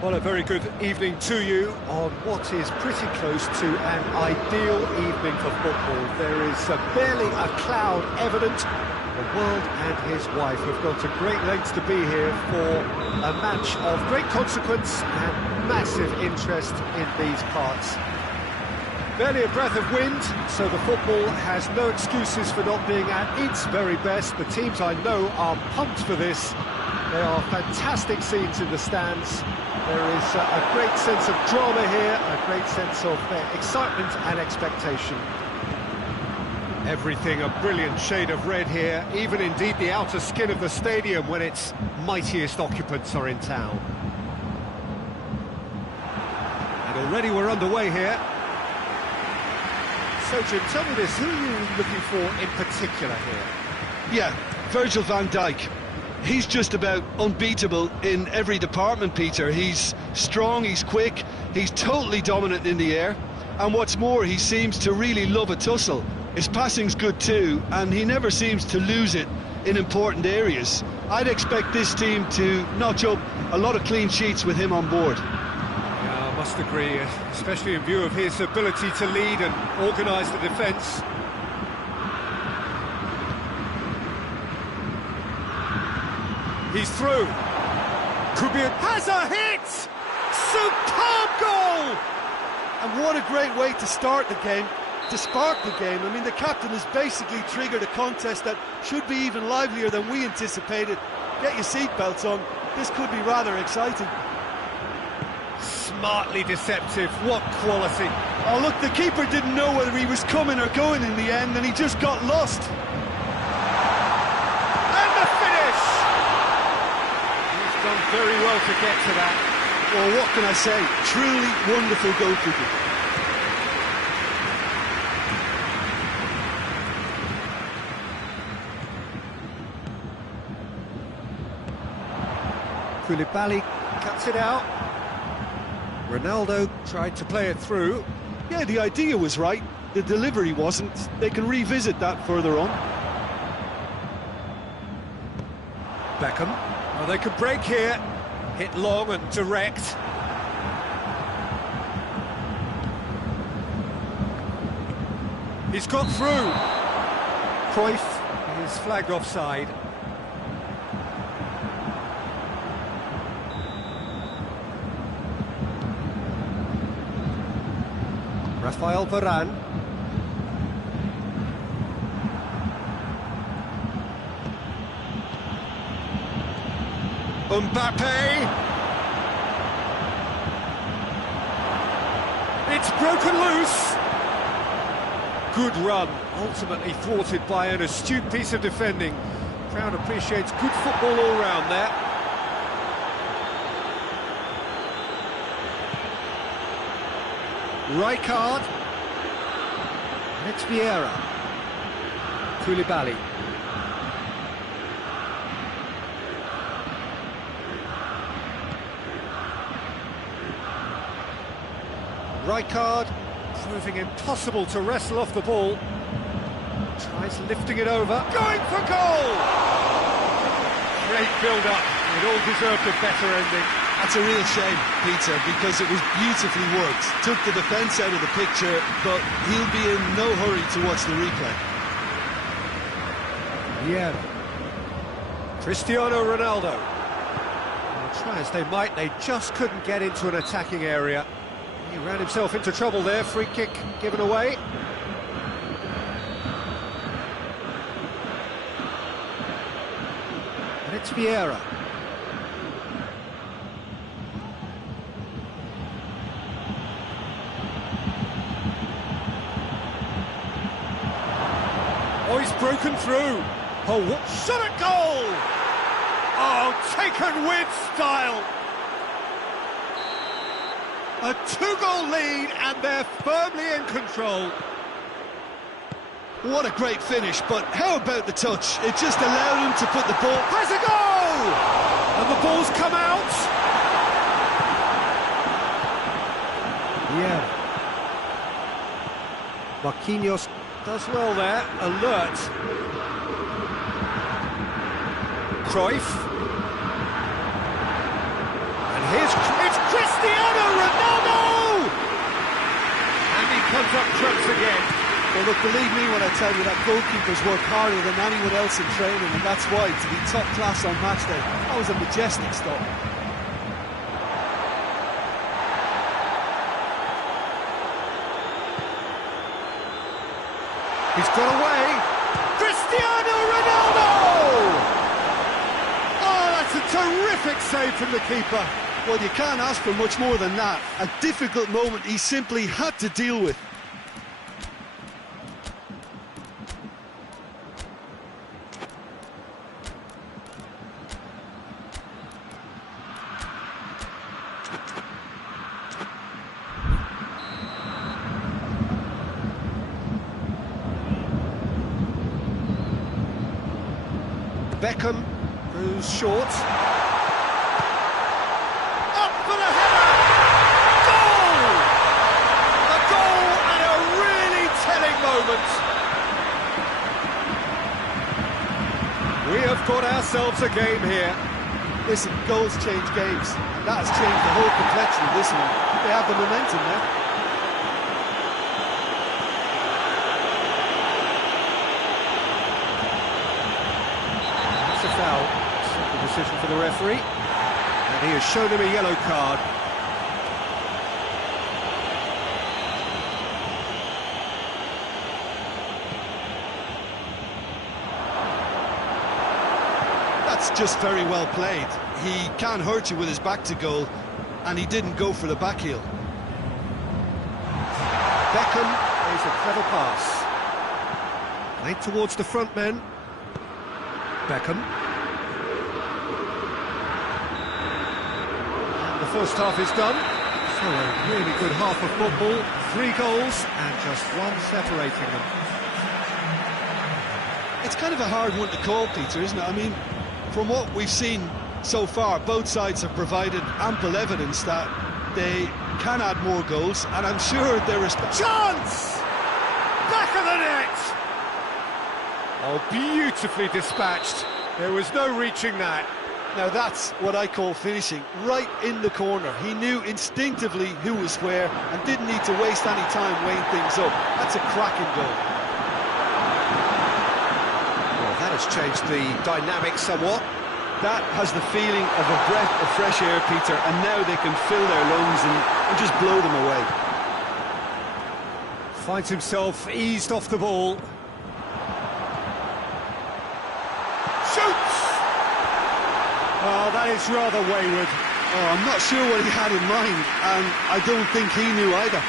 Well, a very good evening to you on what is pretty close to an ideal evening for football. There is barely a cloud evident. The world and his wife have gone to great lengths to be here for a match of great consequence and massive interest in these parts. Barely a breath of wind, so the football has no excuses for not being at its very best. The teams I know are pumped for this. There are fantastic scenes in the stands. There is a great sense of drama here, a great sense of excitement and expectation. Everything a brilliant shade of red here, even indeed the outer skin of the stadium when its mightiest occupants are in town. And already we're underway here. So Jim, tell me this, who are you looking for in particular here? Yeah, Virgil van Dijk. He's just about unbeatable in every department, Peter. He's strong, he's quick, he's totally dominant in the air, and what's more, he seems to really love a tussle. His passing's good too, and he never seems to lose it in important areas. I'd expect this team to notch up a lot of clean sheets with him on board. Yeah, I must agree, especially in view of his ability to lead and organise the defence. He's through. Kubiak has a hit! Superb goal! And what a great way to start the game, to spark the game. I mean, the captain has basically triggered a contest that should be even livelier than we anticipated. Get your seatbelts on, this could be rather exciting. Smartly deceptive, what quality. Oh look, the keeper didn't know whether he was coming or going in the end, and he just got lost. And the finish! He's done very well to get to that. Well, what can I say? Truly wonderful goalkeeping. Koulibaly cuts it out. Ronaldo tried to play it through. Yeah, the idea was right. The delivery wasn't. They can revisit that further on. Beckham. Well, they could break here. Hit long and direct. He's got through. Cruyff is flagged offside. Rafael Varane. Mbappe! It's broken loose! Good run, ultimately thwarted by an astute piece of defending. Crowd appreciates good football all round there. Rijkaard. And it's Vieira. Koulibaly. Rijkaard proving impossible to wrestle off the ball. Tries lifting it over. Going for goal! Great build-up. It all deserved a better ending. That's a real shame, Peter, because it was beautifully worked. Took the defence out of the picture, but he'll be in no hurry to watch the replay. Yeah. Cristiano Ronaldo. They'll try as they might, they just couldn't get into an attacking area. He ran himself into trouble there, free kick given away. And it's Vieira. Oh, he's broken through. Oh, what shot at goal! Oh, taken with style. A two-goal lead, and they're firmly in control. What a great finish, but how about the touch? It just allowed him to put the ball... Has a goal! And the ball's come out. Yeah. Marquinhos does well there, alert. Cruyff. And here's... It's Cristiano Ronaldo! And he comes up trumps again. Well, look, believe me when I tell you that goalkeepers work harder than anyone else in training, and that's why, to be top class on match day, that was a majestic stop. He's got away. Cristiano Ronaldo! Oh, that's a terrific save from the keeper. Well, you can't ask for much more than that. A difficult moment he simply had to deal with. Beckham, who's short. Up for the header! Goal! A goal and a really telling moment. We have got ourselves a game here. Listen, goals change games. That has changed the whole complexion of this one. They have the momentum now. Foul. Simple decision for the referee, and he has shown him a yellow card. That's just very well played. He can't hurt you with his back to goal, and he didn't go for the back heel. Beckham plays a clever pass. Played towards the front men. Beckham. And the first half is done. So a really good half of football. 3 goals and just one separating them. It's kind of a hard one to call, Peter, isn't it? I mean, from what we've seen so far, both sides have provided ample evidence that they can add more goals, and I'm sure there is... Chance! Back of the net! Oh, beautifully dispatched. There was no reaching that. Now that's what I call finishing, right in the corner. He knew instinctively who was where and didn't need to waste any time weighing things up. That's a cracking goal. Well, that has changed the dynamic somewhat. That has the feeling of a breath of fresh air, Peter, and now they can fill their lungs and just blow them away. Finds himself eased off the ball. Shoots! Oh, that is rather wayward. Oh, I'm not sure what he had in mind, and I don't think he knew either.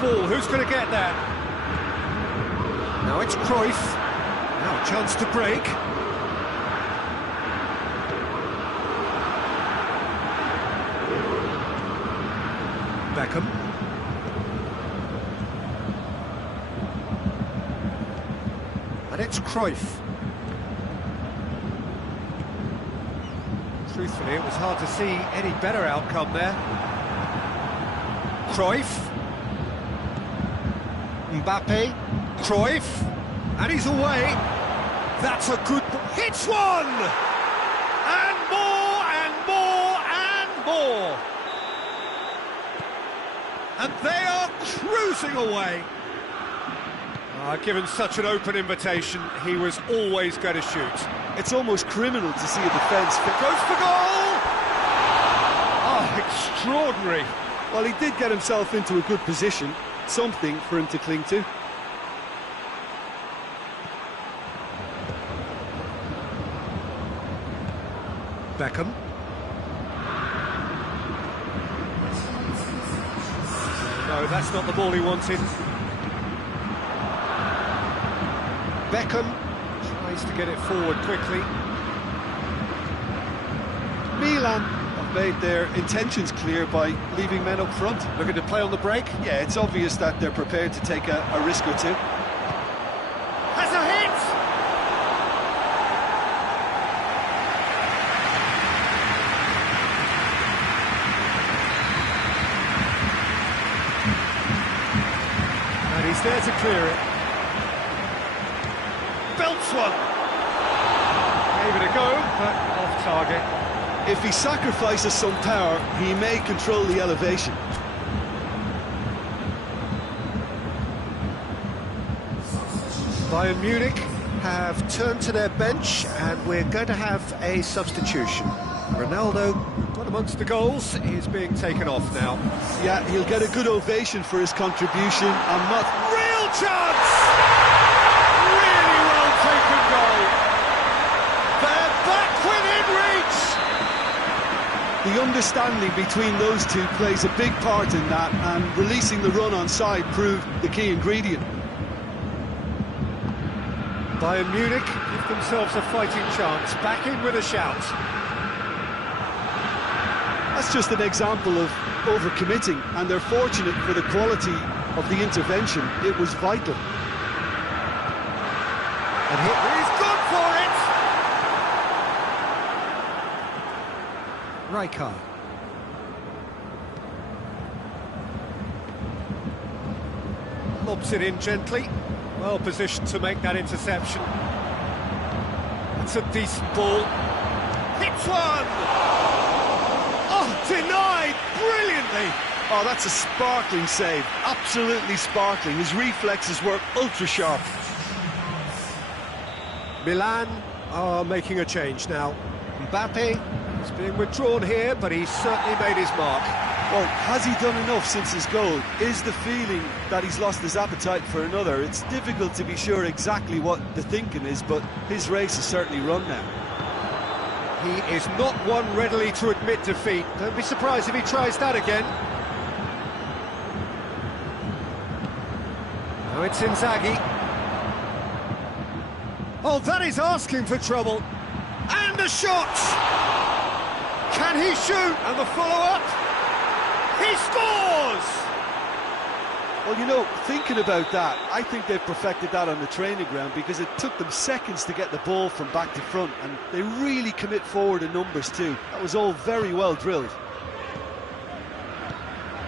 Ball, who's going to get that? Now it's Cruyff. Now a chance to break. Beckham. And it's Cruyff. Truthfully, it was hard to see any better outcome there. Cruyff. Mbappe, Cruyff, and he's away. That's a good... hits one! And more, and more, and more! And they are cruising away. Given such an open invitation, he was always going to shoot. It's almost criminal to see a defence fit. Goes for goal! Oh, extraordinary. Well, he did get himself into a good position. Something for him to cling to. Beckham. No, that's not the ball he wanted. Beckham tries to get it forward quickly. Milan have made their intentions clear by leaving men up front. Looking to play on the break. Yeah, it's obvious that they're prepared to take a risk or two. Has a hit! And he's He's there to clear it. Belts one. Gave it a go, but off target. If he sacrifices some power, he may control the elevation. Bayern Munich have turned to their bench, and we're going to have a substitution. Ronaldo, got amongst the goals, is being taken off now. Yeah, he'll get a good ovation for his contribution. I'm not... Real chance! Really well taken goal. They're back within reach! The understanding between those two plays a big part in that, and releasing the run on side proved the key ingredient. Bayern Munich give themselves a fighting chance, back in with a shout. That's just an example of overcommitting, and they're fortunate for the quality of the intervention. It was vital. And he's gone for it! Rijkaard. Lobs it in gently. Well positioned to make that interception. It's a decent ball. Hits one! Oh, denied brilliantly! Oh, that's a sparkling save. Absolutely sparkling. His reflexes were ultra-sharp. Milan are making a change now. Mbappe is being withdrawn here, but he's certainly made his mark. Well, has he done enough since his goal? Is the feeling that he's lost his appetite for another? It's difficult to be sure exactly what the thinking is, but his race is certainly run now. He is not one readily to admit defeat. Don't be surprised if he tries that again. Now it's Inzaghi. Oh, that is asking for trouble. And a shot! Can he shoot? And the follow-up? He scores! Well, you know, thinking about that, I think they've perfected that on the training ground, because it took them seconds to get the ball from back to front, and they really commit forward in numbers too. That was all very well drilled.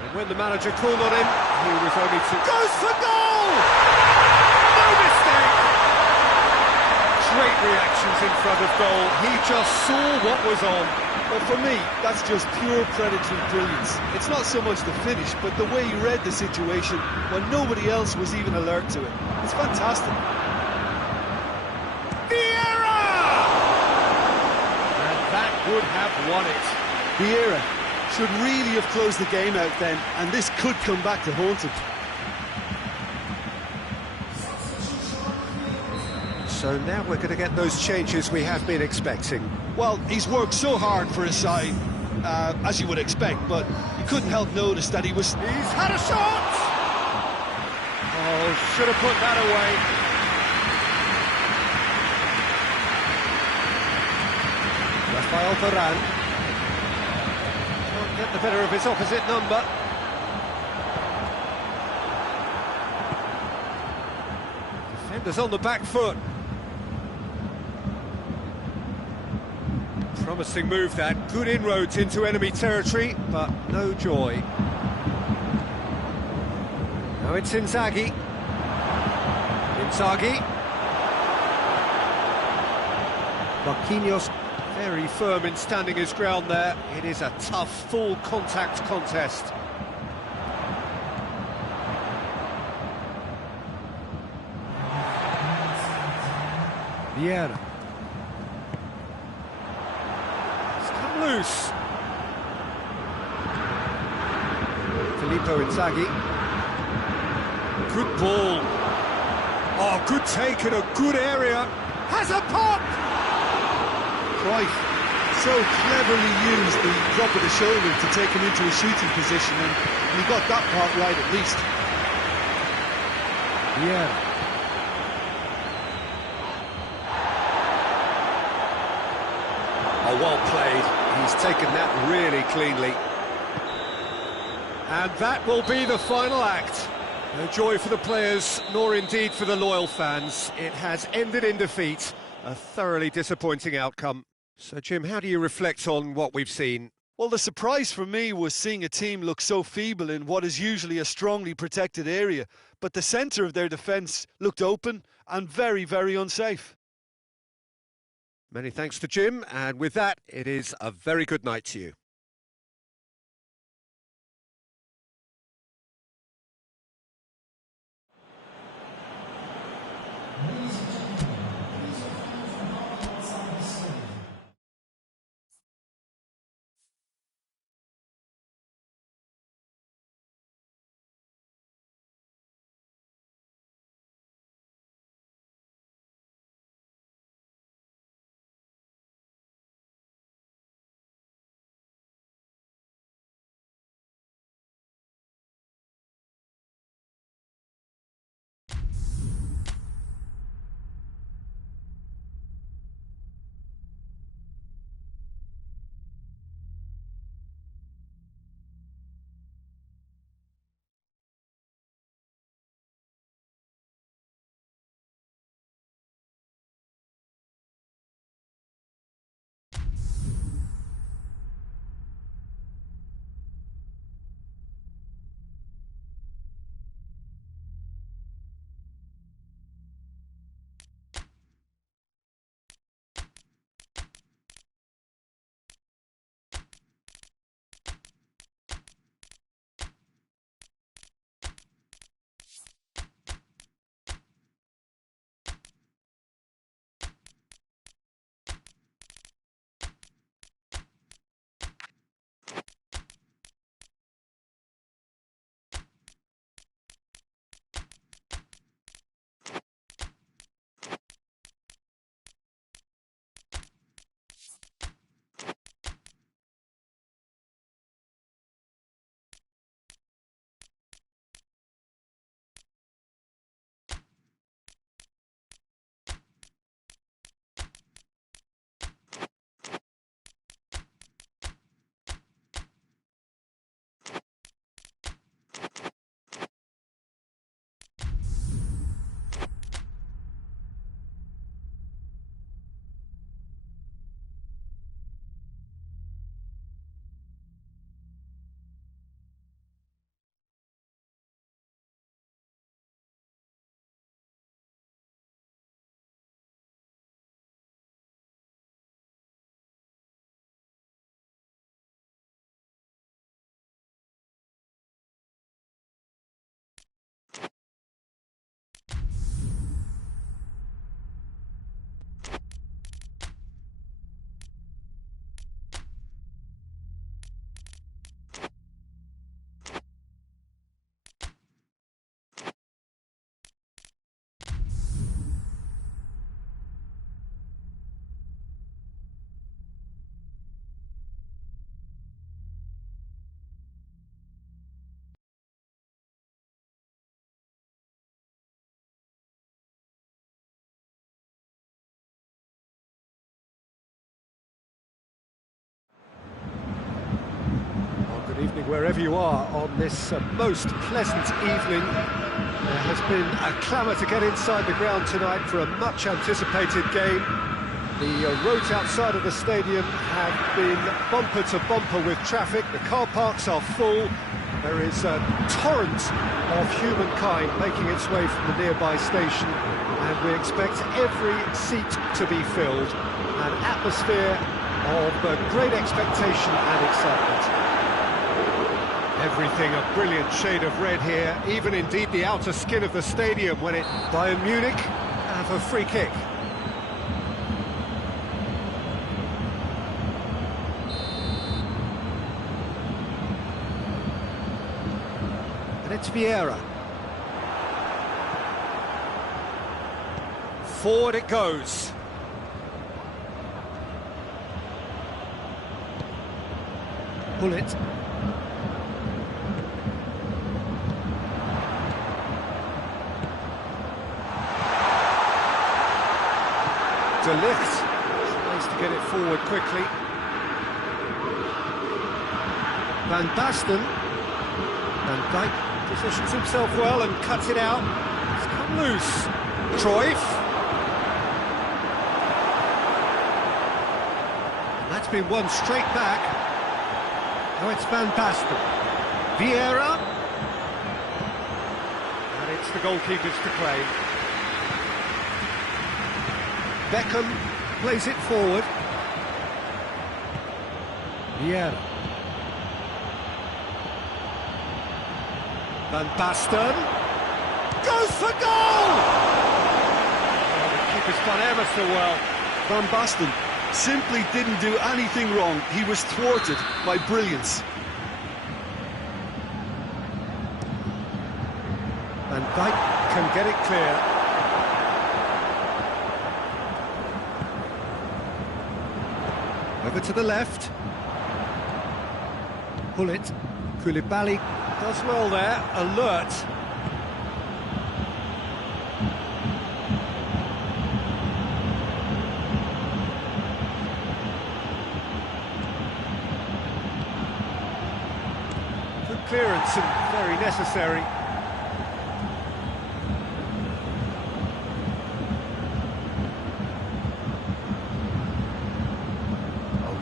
And when the manager called on him, he was only to... Goes for goal! No mistake! Great reactions in front of goal. He just saw what was on. Well, for me, that's just pure predatory brilliance. It's not so much the finish, but the way he read the situation when nobody else was even alert to it. It's fantastic. Vieira! And that would have won it. Vieira should really have closed the game out then, and this could come back to haunt him. So now we're going to get those changes we have been expecting. Well, he's worked so hard for his side, as you would expect, but you couldn't help notice that he was... He's had a shot! Oh, should have put that away. Rafael Varane. Can't get the better of his opposite number. Defenders on the back foot. Promising move that, good inroads into enemy territory, but no joy. Now it's Inzaghi. Marquinhos, very firm in standing his ground there. It is a tough, full contact contest. Vieira. Loose. Filippo Inzaghi. Good ball. Oh, good take in a good area. Has a pop! Cruyff so cleverly used the drop of the shoulder to take him into a shooting position, and he got that part right at least. Yeah. Oh, well played. He's taken that really cleanly. And that will be the final act. No joy for the players, nor indeed for the loyal fans. It has ended in defeat. A thoroughly disappointing outcome. So, Jim, how do you reflect on what we've seen? Well, the surprise for me was seeing a team look so feeble in what is usually a strongly protected area, but the centre of their defence looked open and very, very unsafe. Many thanks to Jim, and with that, it is a very good night to you. Good evening wherever you are on this most pleasant evening. There has been a clamour to get inside the ground tonight for a much anticipated game. The roads outside of the stadium have been bumper to bumper with traffic. The car parks are full. There is a torrent of humankind making its way from the nearby station, and we expect every seat to be filled. An atmosphere of great expectation and excitement. Everything a brilliant shade of red here, even indeed the outer skin of the stadium when it Bayern Munich have a free kick. And it's Vieira. Forward it goes. Bullet. De Ligt tries to get it forward quickly. Van Basten. Van Dijk positions himself well and cuts it out. It's come loose. Cruyff. And that's been won straight back. Now it's Van Basten. Vieira. And it's the goalkeepers to claim. Beckham plays it forward. Vieira. Van Basten. Goes for goal! Oh, the keeper's done ever so well. Van Basten simply didn't do anything wrong. He was thwarted by brilliance. Van Dijk can get it clear. Over to the left. Gullit. Koulibaly does well there, alert. Good clearance and very necessary.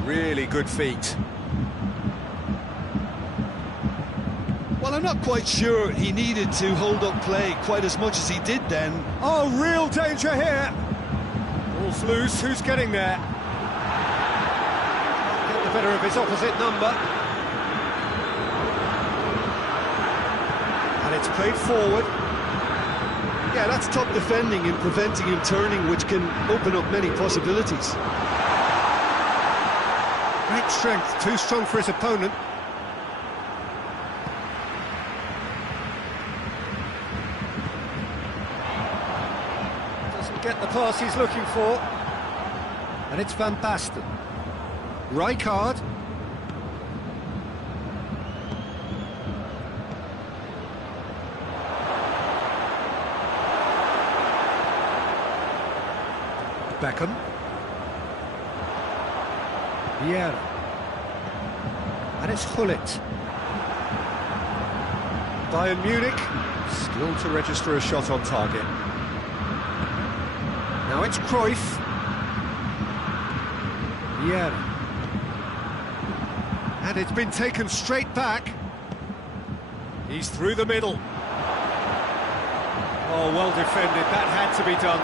Really good feet. Well, I'm not quite sure he needed to hold up play quite as much as he did then. Oh, real danger here. Ball's loose, who's getting there? Get the better of his opposite number. And it's played forward. Yeah, that's top defending and preventing him turning, which can open up many possibilities. Great strength, too strong for his opponent. Doesn't get the pass he's looking for. And it's Van Basten. Rijkaard. Beckham. Vieira. And it's Gullit. Bayern Munich still to register a shot on target. Now it's Cruyff. Vieira. And it's been taken straight back. He's through the middle. Oh, well defended. That had to be done.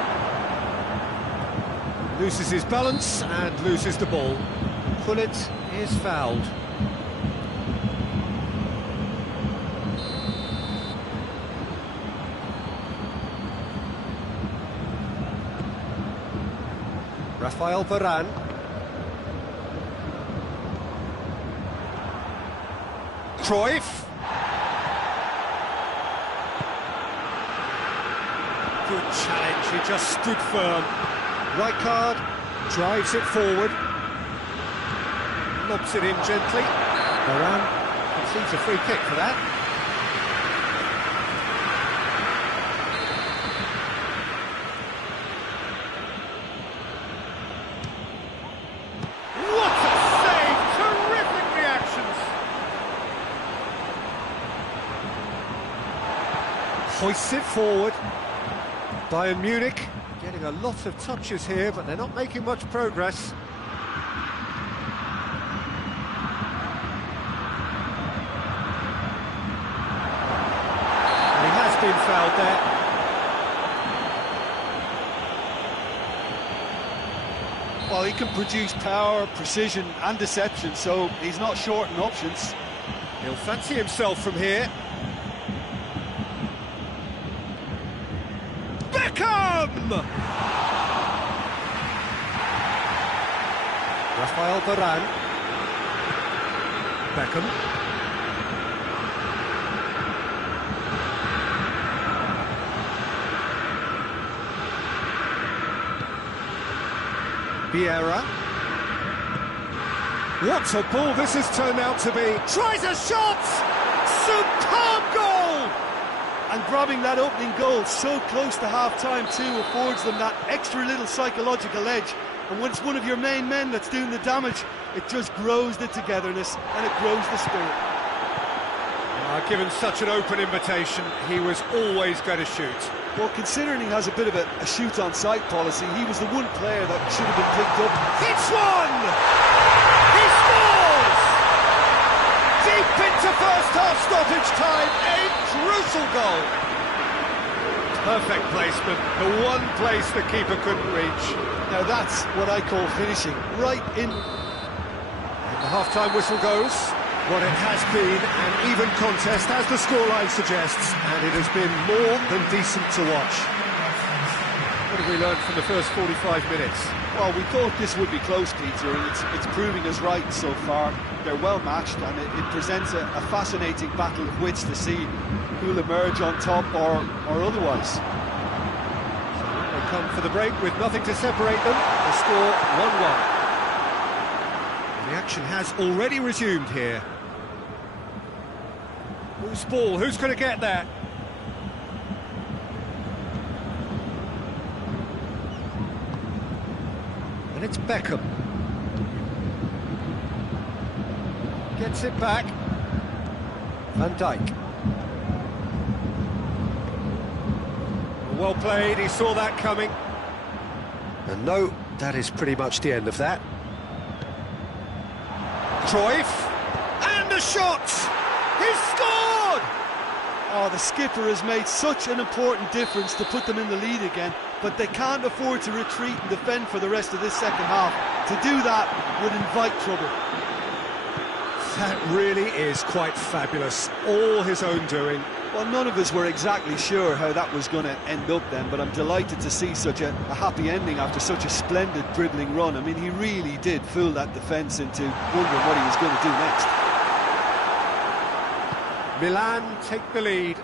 Loses his balance and loses the ball. Gullit is fouled. Rafael Varane. Cruyff. Good challenge, he just stood firm. Rijkaard drives it forward. Lobs it in gently. Varane conceives a free kick for that. What a save! Terrific reactions! Hoists it forward. Bayern Munich getting a lot of touches here, but they're not making much progress. And he has been fouled there. Well, he can produce power, precision and deception, so he's not short in options. He'll fancy himself from here. Beckham! Rafael Varane. Beckham. Vieira. What a ball this has turned out to be. Tries a shot! Superb goal! And grabbing that opening goal so close to half-time too affords them that extra little psychological edge. And when it's one of your main men that's doing the damage, it just grows the togetherness and it grows the spirit. Given such an open invitation, he was always going to shoot. Well, considering he has a bit of a shoot-on-sight policy, he was the one player that should have been picked up. Hits one! He scores! before stoppage time, a crucial goal. Perfect placement, the one place the keeper couldn't reach. Now that's what I call finishing, right in. And the half-time whistle goes. What it has been an even contest, as the scoreline suggests, and it has been more than decent to watch. What have we learned from the first 45 minutes? Well, we thought this would be close, Peter, and it's proving us right so far. They're well matched, and it presents a fascinating battle of wits to see who'll emerge on top or otherwise. They come for the break with nothing to separate them. The score 1-1. The action has already resumed here. Whose ball? Who's going to get that? And it's Beckham. Gets it back. Van Dijk. Well played, he saw that coming. And no, that is pretty much the end of that. Cruyff. And a shot! He's scored! Oh, the skipper has made such an important difference to put them in the lead again, but they can't afford to retreat and defend for the rest of this second half. To do that would invite trouble. That really is quite fabulous. All his own doing. Well, none of us were exactly sure how that was going to end up then, but I'm delighted to see such a happy ending after such a splendid dribbling run. I mean, he really did fool that defence into wondering what he was going to do next. Milan take the lead.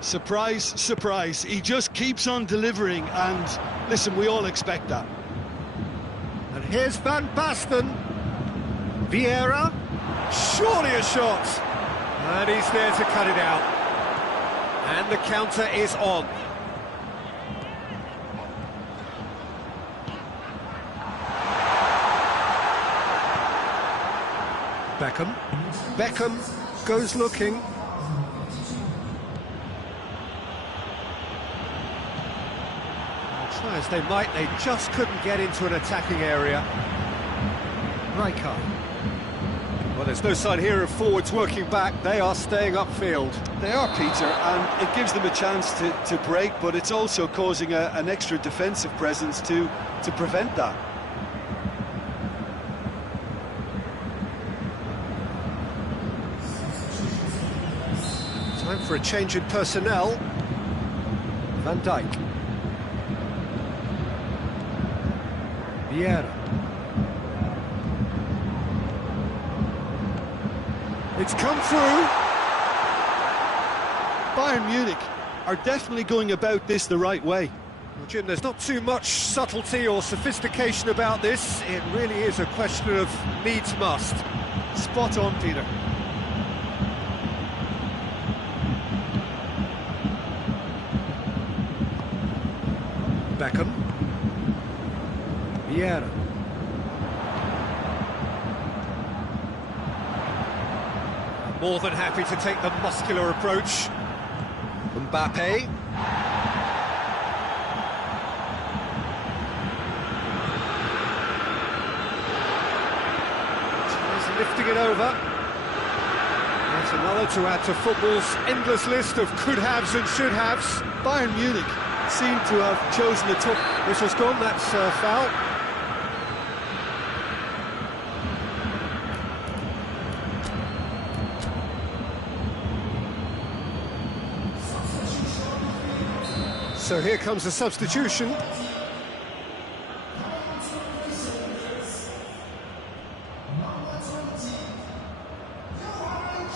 Surprise, surprise. He just keeps on delivering, and listen, we all expect that. And here's Van Basten. Vieira. Surely a shot. And he's there to cut it out. And the counter is on. Beckham. Beckham goes looking. Try as they might, they just couldn't get into an attacking area. Rijkaard. Well, there's no sign here of forwards working back. They are staying upfield. They are, Peter, and it gives them a chance to break, but it's also causing an extra defensive presence to prevent that. Time for a change in personnel. Van Dijk. Vieira. It's come through. Bayern Munich are definitely going about this the right way. Well, Jim, there's not too much subtlety or sophistication about this. It really is a question of needs must. Spot on, Peter. Beckham. Vieira. More than happy to take the muscular approach. Mbappe. Tries lifting it over. That's another to add to football's endless list of could-haves and should-haves. Bayern Munich seem to have chosen a tough... Whistle's gone, that's foul. So here comes the substitution.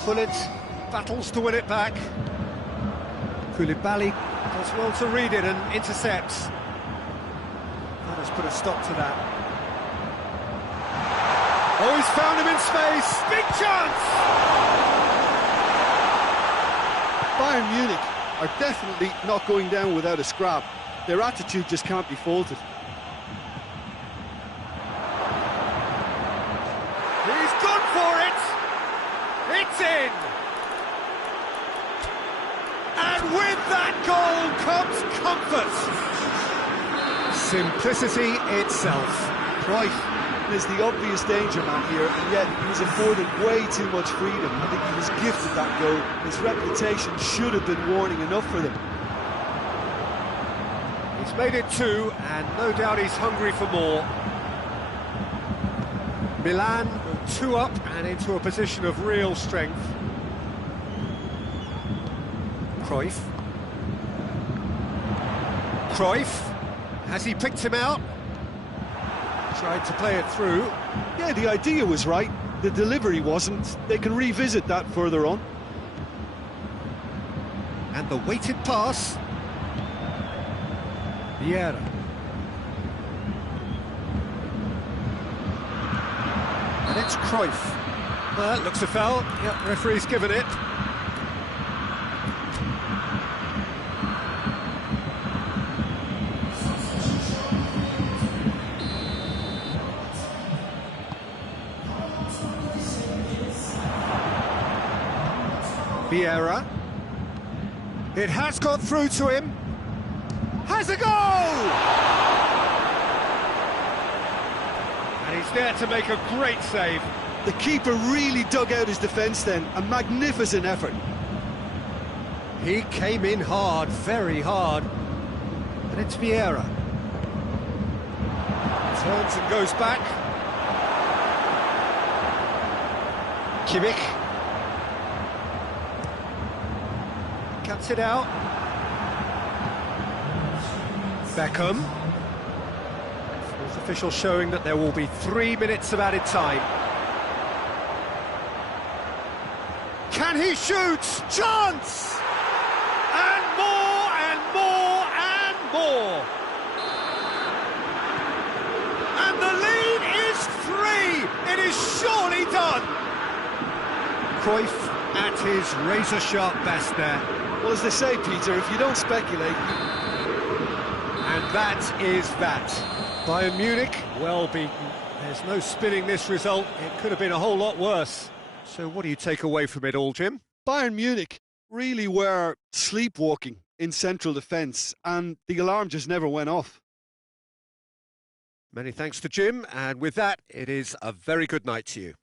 Bullet battles to win it back. Koulibaly does well to read it and intercepts. That has put a stop to that. Oh, he's found him in space. Big chance! Bayern Munich are definitely not going down without a scrap. Their attitude just can't be faulted. He's gone for it! It's in! And with that goal comes comfort! Simplicity itself. Cruyff as the obvious danger man here, and yet he was afforded way too much freedom. I think he was gifted that goal. His reputation should have been warning enough for them. He's made it 2, and no doubt he's hungry for more. Milan go 2 up and into a position of real strength. Cruyff. Has he picked him out? Tried to play it through. Yeah, the idea was right. The delivery wasn't. They can revisit that further on. And the weighted pass. Vieira. And it's Cruyff. Well, that looks a foul. Yep, referee's given it. Vieira. It has got through to him. Has a goal! And he's there to make a great save. The keeper really dug out his defence then. A magnificent effort. He came in hard, very hard. And it's Vieira. Turns and goes back. Kimmich. Cuts it out. Beckham. Fourth official showing that there will be 3 minutes of added time. Can he shoot? Chance! And more and more and more. And the lead is 3. It is surely done. Cruyff at his razor-sharp best there. Well, as they say, Peter, if you don't speculate... And that is that. Bayern Munich, well beaten. There's no spinning this result. It could have been a whole lot worse. So what do you take away from it all, Jim? Bayern Munich really were sleepwalking in central defence, and the alarm just never went off. Many thanks to Jim, and with that, it is a very good night to you.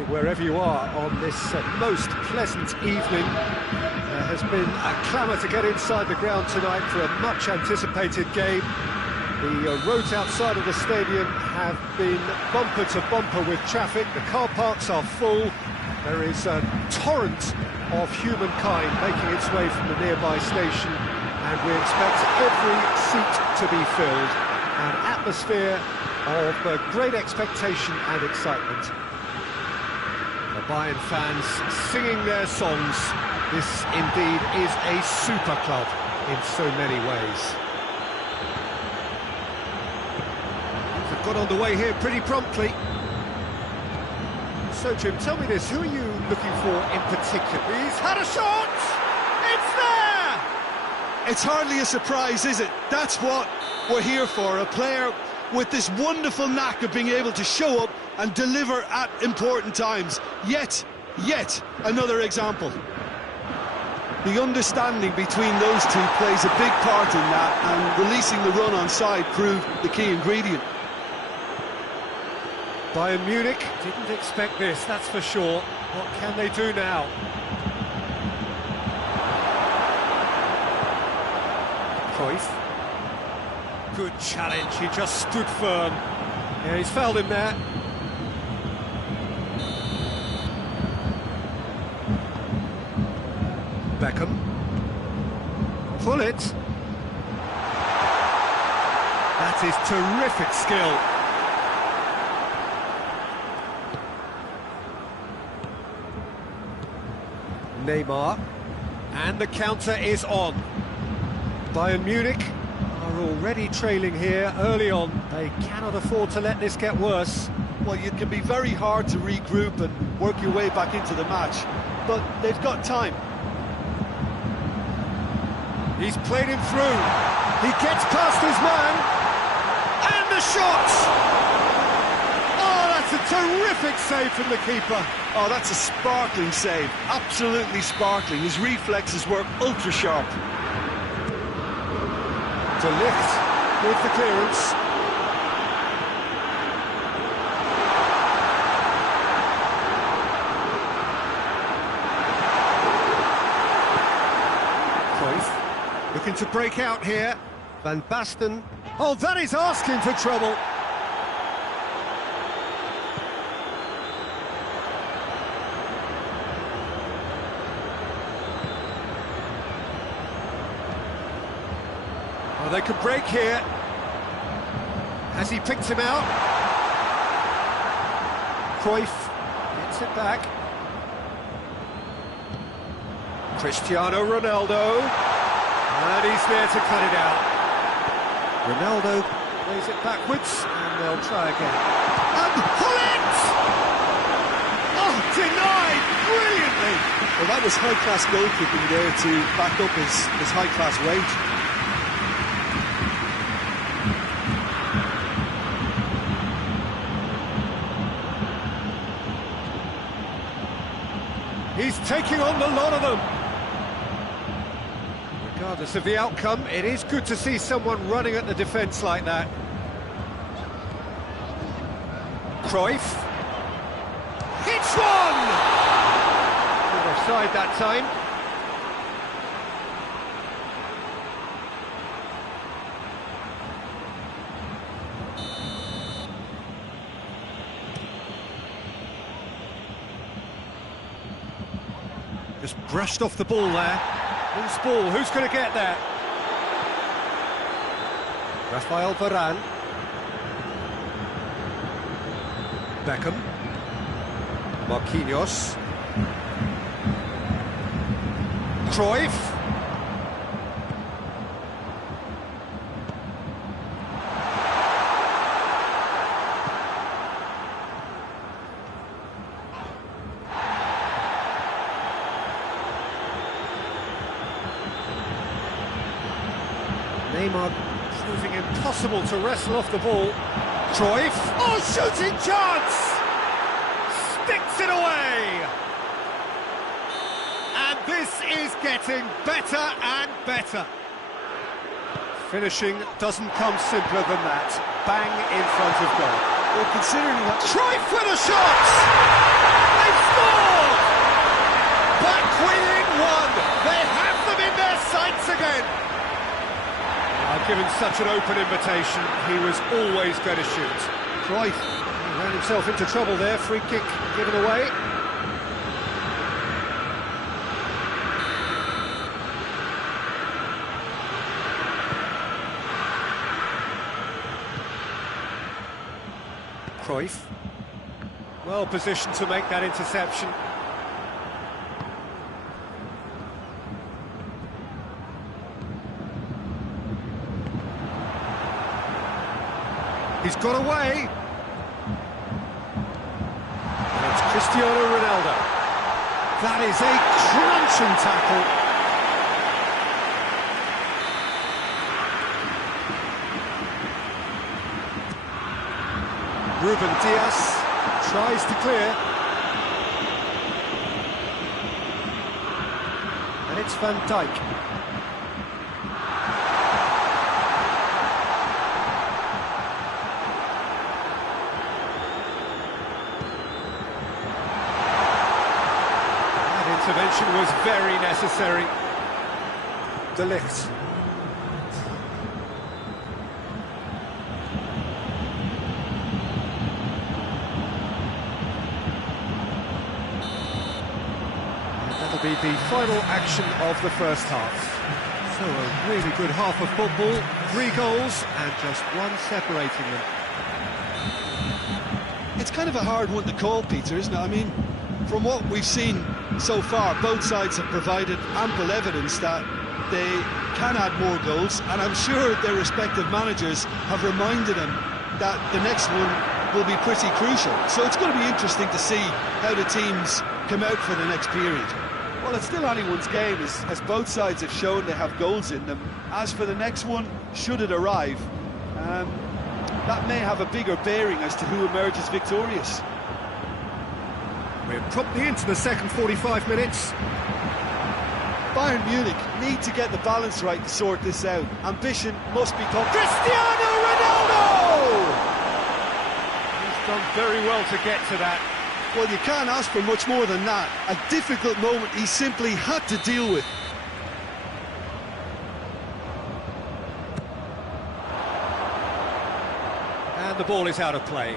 evening, wherever you are on this most pleasant evening. There has been a clamour to get inside the ground tonight for a much-anticipated game. The roads outside of the stadium have been bumper to bumper with traffic. The car parks are full. There is a torrent of humankind making its way from the nearby station, and we expect every seat to be filled. An atmosphere of great expectation and excitement. The Bayern fans singing their songs. This indeed is a super club in so many ways. Things have got underway here pretty promptly. So, Jim, tell me this, who are you looking for in particular? He's had a shot! It's there! It's hardly a surprise, is it? That's what we're here for, a player with this wonderful knack of being able to show up and deliver at important times. Yet another example. The understanding between those two plays a big part in that, and releasing the run on side proved the key ingredient. Bayern Munich didn't expect this, that's for sure. What can they do now? Cruyff. Good challenge, he just stood firm. Yeah, he's fouled him there. Beckham. Pullet. That is terrific skill. Neymar, and the counter is on. Bayern Munich are already trailing here early on. They cannot afford to let this get worse. Well, it can be very hard to regroup and work your way back into the match, but they've got time. He's played him through. He gets past his man, and the shot! That's a terrific save from the keeper. Oh, that's a sparkling save, absolutely sparkling. His reflexes were ultra sharp. De Ligt with the clearance. Cruyff looking to break out here. Van Basten. Oh, that is asking for trouble. Oh, they could break here. Has he picked him out? Cruyff gets it back. Cristiano Ronaldo. And he's there to cut it out. Ronaldo plays it backwards, and they'll try again. And Pullet! Oh, denied brilliantly! Well, that was high-class goalkeeping there to back up his high-class wage. He's taking on the lot of them. Regardless of the outcome, it is good to see someone running at the defence like that. Cruyff. Hits one! Good offside that time. Just brushed off the ball there. Loose ball, who's going to get there? Rafael Varane. Beckham. Marquinhos. Cruyff. Neymar proving impossible to wrestle off the ball. Cruyff. Oh, shooting chance! Sticks it away! And this is getting better and better. Finishing doesn't come simpler than that. Bang in front of goal. Well, considering that... Cruyff with a shot! They've scored! Back within one! They have them in their sights again! Given such an open invitation, he was always going to shoot. Cruyff ran himself into trouble there, free kick given away. Cruyff, well positioned to make that interception. He's got away. And it's Cristiano Ronaldo. That is a crunching tackle. Ruben Dias tries to clear. And it's Van Dijk. Intervention was very necessary. De Ligt. And that'll be the final action of the first half. So a really good half of football, 3 goals and just one separating them. It's kind of a hard one to call, Peter, isn't it? I mean, from what we've seen so far, both sides have provided ample evidence that they can add more goals, and I'm sure their respective managers have reminded them that the next one will be pretty crucial. So it's going to be interesting to see how the teams come out for the next period. Well, it's still anyone's game, as both sides have shown they have goals in them. As for the next one, should it arrive, that may have a bigger bearing as to who emerges victorious. We're promptly into the second 45 minutes. Bayern Munich need to get the balance right to sort this out. Ambition must become... Cristiano Ronaldo! He's done very well to get to that. Well, you can't ask for much more than that. A difficult moment he simply had to deal with. And the ball is out of play.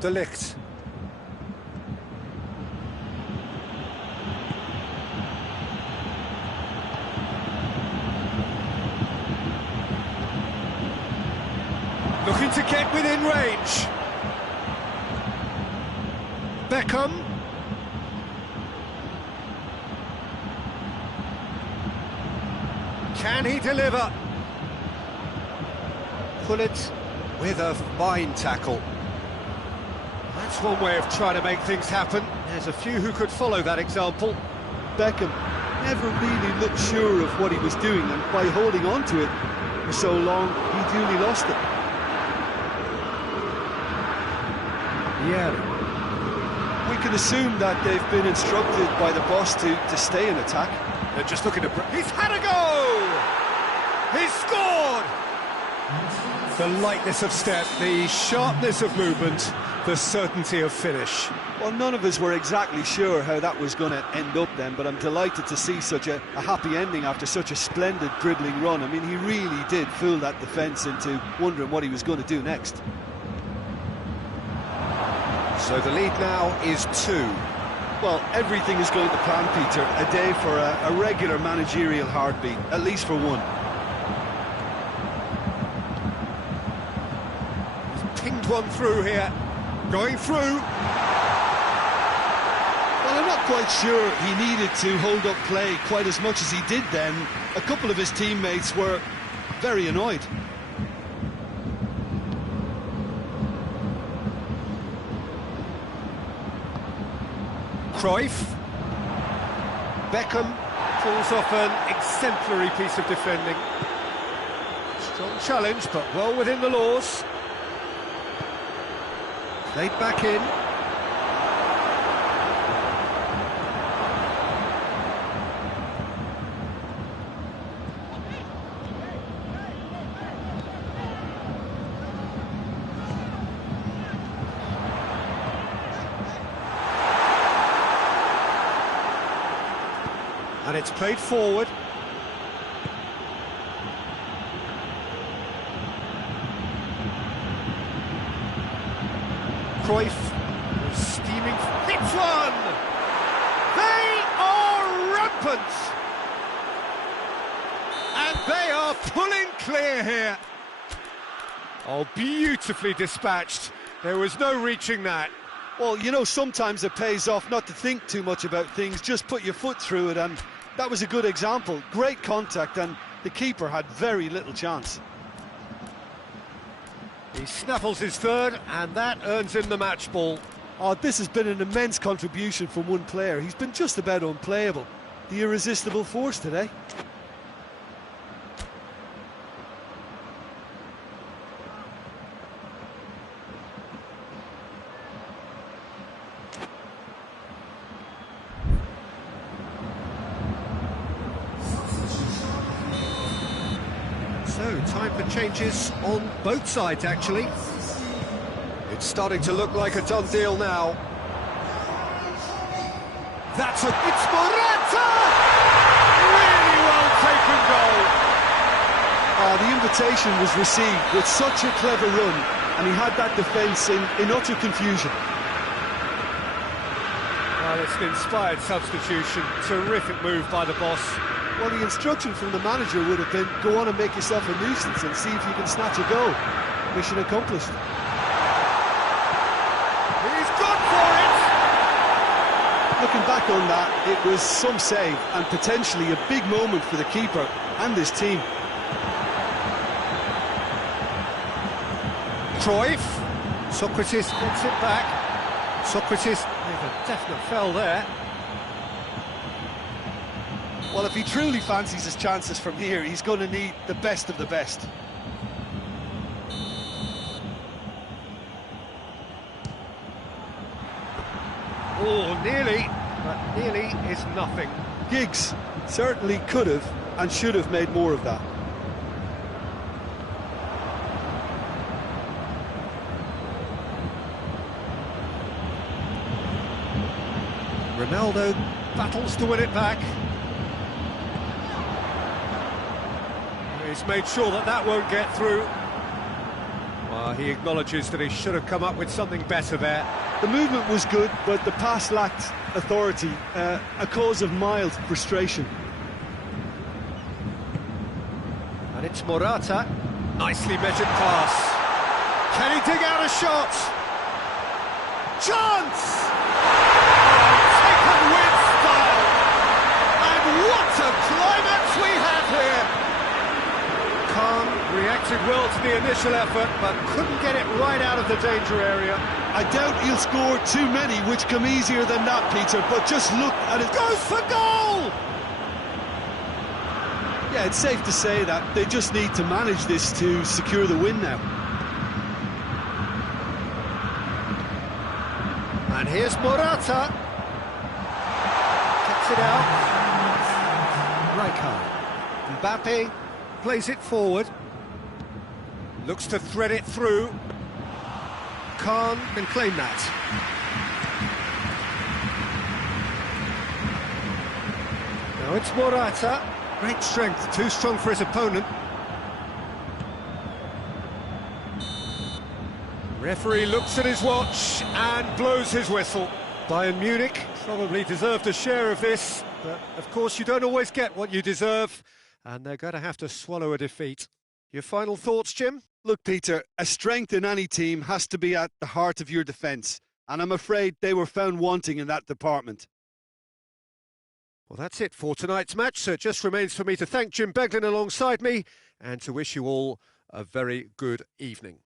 De Ligt. Looking to get within range. Beckham. Can he deliver? Gullit with a fine tackle. That's one way of trying to make things happen. There's a few who could follow that example. Beckham never really looked sure of what he was doing, and by holding on to it for so long, he duly lost it. Yeah. We can assume that they've been instructed by the boss to stay in attack. They're just looking to... He's had a go! He's scored! The lightness of step, the sharpness of movement, the certainty of finish. Well, none of us were exactly sure how that was going to end up then, but I'm delighted to see such a happy ending after such a splendid dribbling run. I mean, he really did fool that defence into wondering what he was going to do next. So the lead now is 2. Well, everything is going to plan, Peter. A day for a regular managerial heartbeat, at least for one. He's pinged one through here. Going through. Well, I'm not quite sure he needed to hold up play quite as much as he did then. A couple of his teammates were very annoyed. Cruyff. Beckham pulls off an exemplary piece of defending. Strong challenge, but well within the laws. Played back in. And it's played forward. Cruyff steaming. Hits one! They are rampant! And they are pulling clear here. Oh, beautifully dispatched. There was no reaching that. Well, you know, sometimes it pays off not to think too much about things, just put your foot through it, and that was a good example. Great contact, and the keeper had very little chance. He snaffles his third, and that earns him the match ball. Oh, this has been an immense contribution from one player. He's been just about unplayable. The irresistible force today. So, time for changes on both sides, actually. It's starting to look like a done deal now. It's Morata! Really well taken goal. The invitation was received with such a clever run, and he had that defence in utter confusion. Well, it's an inspired substitution. Terrific move by the boss. Well, the instruction from the manager would have been, go on and make yourself a nuisance and see if you can snatch a goal. Mission accomplished. He's gone for it! Looking back on that, it was some save and potentially a big moment for the keeper and his team. Cruyff. Socrates gets it back. Socrates, there's a definite foul there. Well, if he truly fancies his chances from here, he's going to need the best of the best. Oh, nearly, but nearly is nothing. Giggs certainly could have and should have made more of that. Ronaldo battles to win it back. He's made sure that won't get through. Well, he acknowledges that he should have come up with something better there. The movement was good, but the pass lacked authority, a cause of mild frustration. And it's Morata. Nicely measured pass. Can he dig out a shot? Chance! Taken with style. And what a climax we have here! Khan reacted well to the initial effort, but couldn't get it right out of the danger area. I doubt he'll score too many, which come easier than that, Peter, but just look at it. Goes for goal! Yeah, it's safe to say that they just need to manage this to secure the win now. And here's Morata. Gets it out. Rijkaard. Mbappe plays it forward. Looks to thread it through. Khan can claim that. Now it's Morata. Great strength, too strong for his opponent. Referee looks at his watch and blows his whistle. Bayern Munich probably deserved a share of this, but of course you don't always get what you deserve, and they're going to have to swallow a defeat. Your final thoughts, Jim? Look, Peter, a strength in any team has to be at the heart of your defence, and I'm afraid they were found wanting in that department. Well, that's it for tonight's match, so it just remains for me to thank Jim Beglin alongside me and to wish you all a very good evening.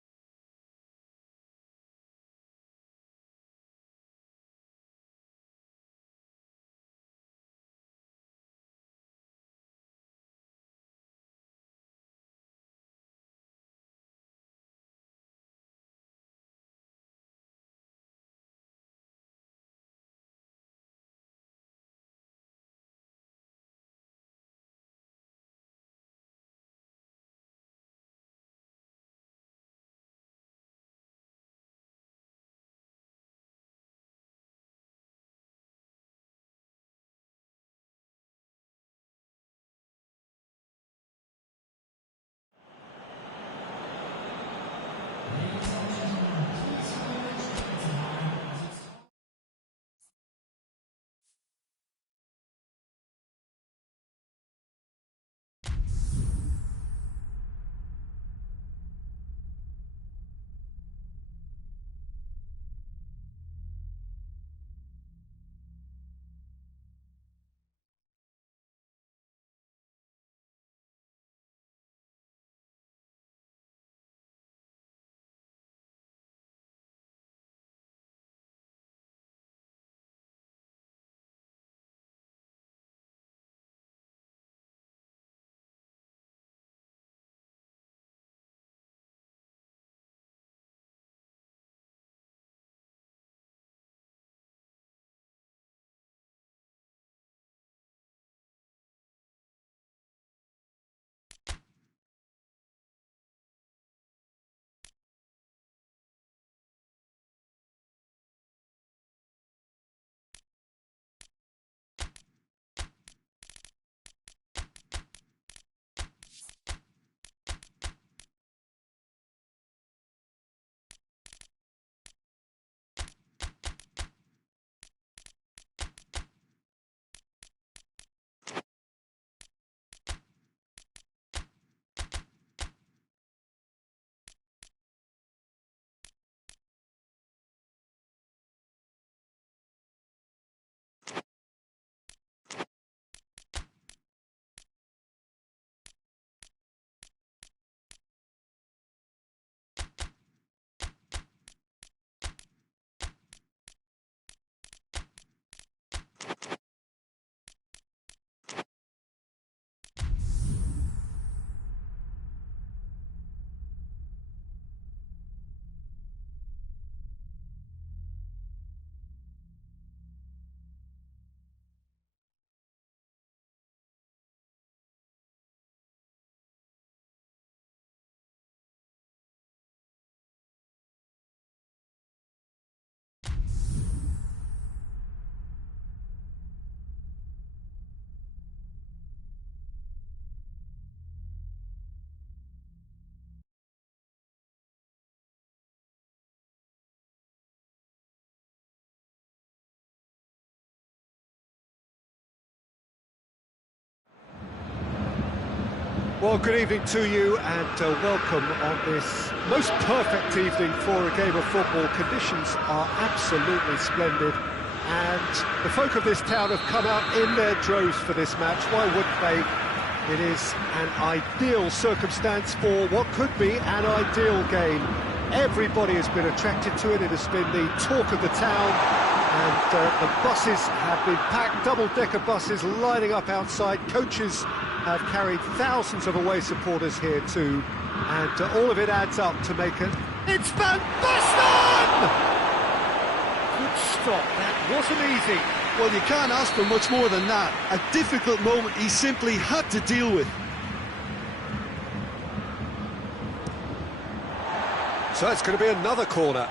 Well, good evening to you and welcome on this most perfect evening for a game of football. Conditions are absolutely splendid and the folk of this town have come out in their droves for this match. Why wouldn't they? It is an ideal circumstance for what could be an ideal game. Everybody has been attracted to it. It has been the talk of the town, and the buses have been packed, double-decker buses lining up outside. Coaches have carried thousands of away supporters here too, and all of it adds up to make it... It's Van Basten! Good stop, that wasn't easy. Well, you can't ask for much more than that. A difficult moment he simply had to deal with. So it's going to be another corner.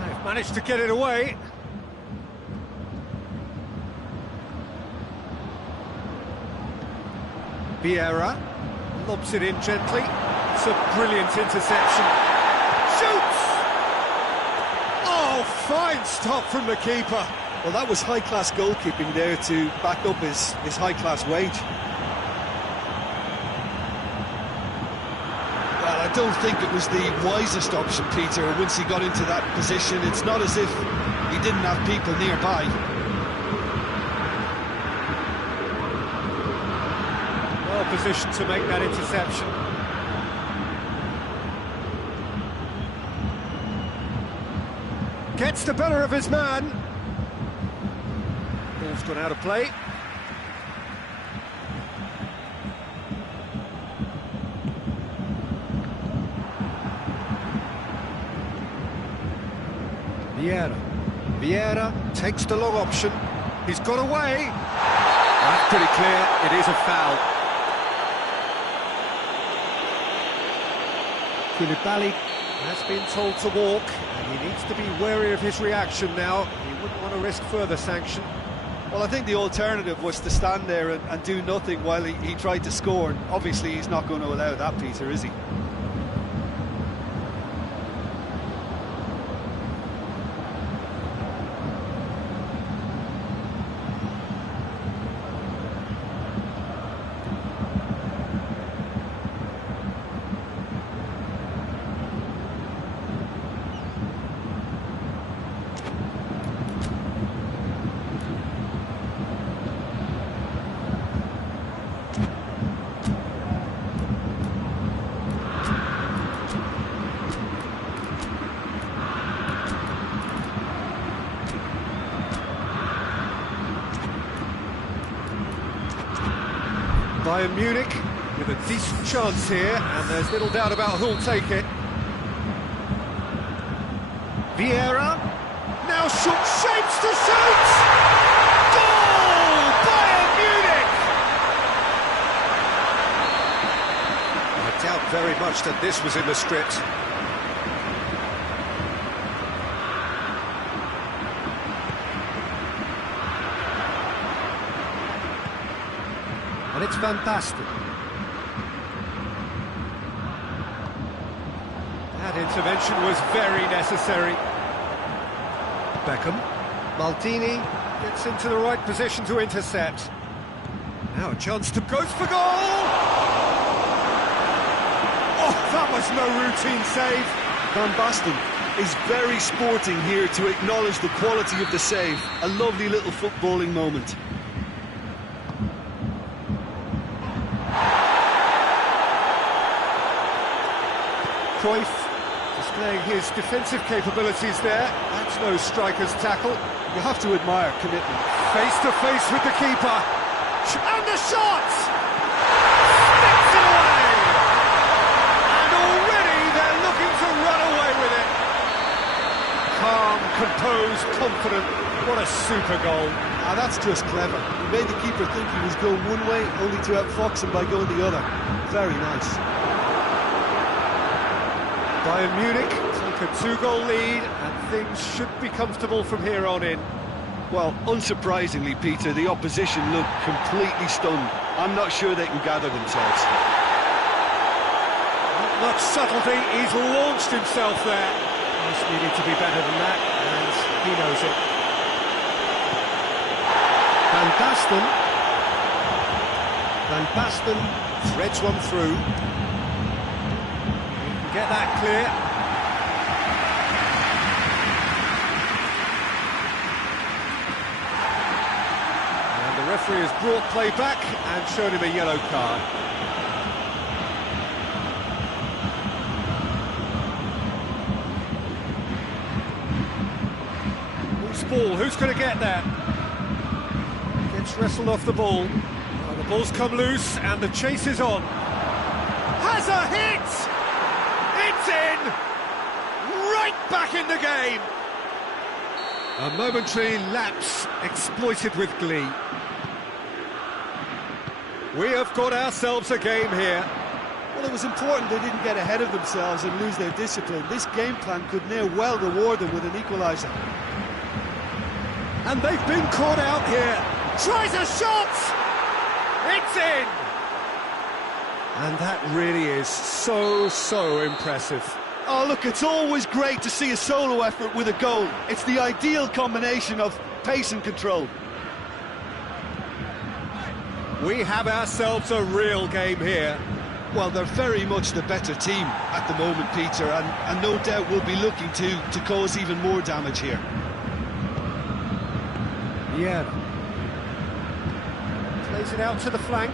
They've managed to get it away. Vieira lobs it in gently. It's a brilliant interception. Shoots! Oh, fine stop from the keeper. Well, that was high-class goalkeeping there to back up his high-class wage. Well, I don't think it was the wisest option, Peter, once he got into that position. It's not as if he didn't have people nearby. Well positioned to make that interception. Gets the better of his man. Ball's gone out of play. Vieira takes the long option. He's got away. That's pretty clear. It is a foul. Koulibaly has been told to walk, and he needs to be wary of his reaction now. He wouldn't want to risk further sanction. Well, I think the alternative was to stand there and do nothing while he tried to score. And obviously, he's not going to allow that, Peter, is he? Bayern Munich with a decent chance here, and there's little doubt about who'll take it. Vieira, now shapes to shoot! Goal! Bayern Munich! I doubt very much that this was in the script. And it's Van Basten. That intervention was very necessary. Beckham. Maldini gets into the right position to intercept. Now a chance to goes for goal! Oh, that was no routine save. Van Basten is very sporting here to acknowledge the quality of the save. A lovely little footballing moment. Cruyff displaying his defensive capabilities there. That's no striker's tackle. You have to admire commitment. Face to face with the keeper. And the shot! Sticks it away! And already they're looking to run away with it. Calm, composed, confident. What a super goal. Ah, that's just clever. He made the keeper think he was going one way, only to outfox him by going the other. Very nice. Bayern Munich take a 2-goal lead, and things should be comfortable from here on in. Well, unsurprisingly, Peter, the opposition look completely stunned. I'm not sure they can gather themselves. much subtlety, he's launched himself there. Just needed to be better than that, and he knows it. Van Basten. Van Basten threads one through. He can get that clear. And the referee has brought play back and shown him a yellow card. Ball, who's going to get there? Gets wrestled off the ball. Well, the ball's come loose and the chase is on. Has a hit! It's in! Right back in the game! A momentary lapse exploited with glee. We have got ourselves a game here. Well, it was important they didn't get ahead of themselves and lose their discipline. This game plan could now well reward them with an equaliser. And they've been caught out here. Tries a shot! It's in! And that really is so impressive. Oh, look, it's always great to see a solo effort with a goal. It's the ideal combination of pace and control. We have ourselves a real game here. Well, they're very much the better team at the moment, Peter, and no doubt will be looking to cause even more damage here. Yeah. Plays it out to the flank.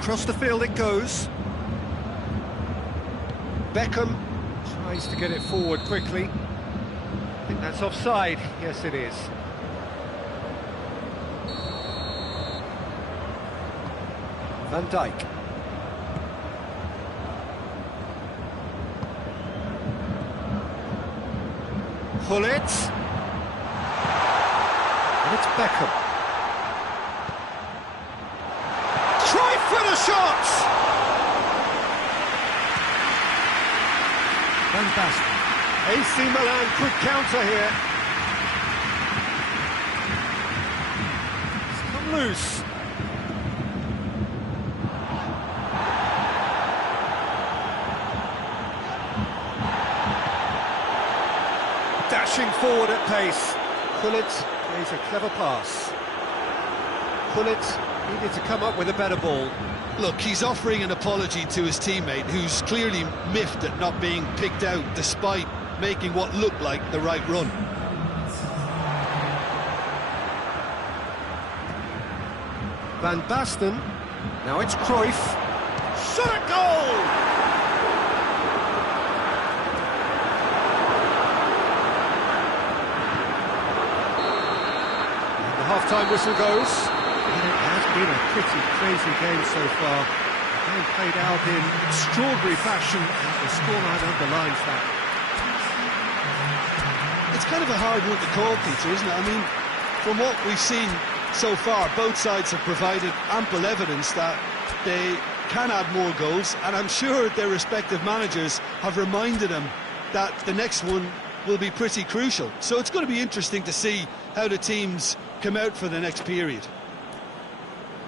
Across the field it goes. Beckham tries to get it forward quickly. I think that's offside. Yes, it is. Van Dijk. Gullit. And it's Beckham. Try for the shot! Van Basten. AC Milan could counter here. It's come loose. Dashing forward at pace. Gullit plays a clever pass. Gullit needed to come up with a better ball. Look, he's offering an apology to his teammate, who's clearly miffed at not being picked out despite making what looked like the right run. Van Basten. Now it's Cruyff. Shot at goal! Half-time whistle goes. And it has been a pretty crazy game so far. The game played out in extraordinary fashion, and the scoreline underlines that. It's kind of a hard one to call, Peter, isn't it? I mean, from what we've seen so far, both sides have provided ample evidence that they can add more goals, and I'm sure their respective managers have reminded them that the next one will be pretty crucial. So it's going to be interesting to see how the teams come out for the next period.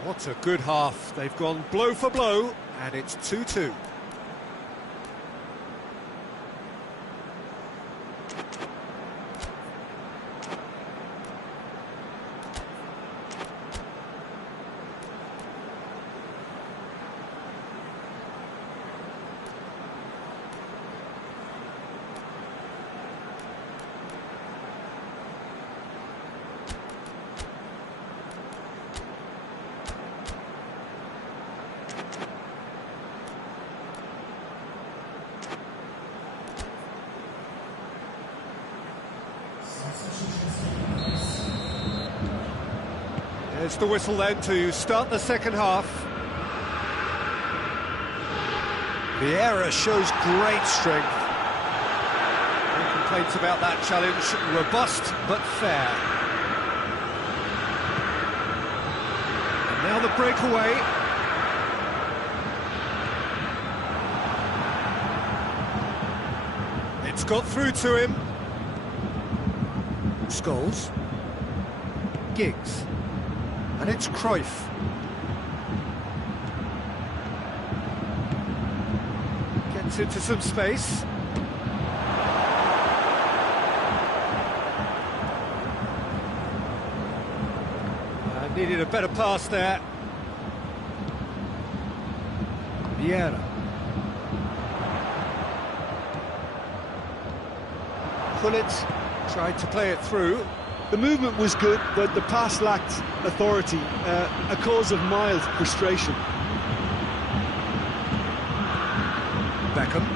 What a good half. They've gone blow for blow, and it's 2-2. There's the whistle then to start the second half. Vieira shows great strength. No complaints about that challenge. Robust but fair. And now the breakaway. It's got through to him. Scholes. Giggs. And it's Cruyff. Gets into some space. Needed a better pass there. Vieira. Gullit tried to play it through. The movement was good, but the pass lacked authority, a cause of mild frustration. Beckham.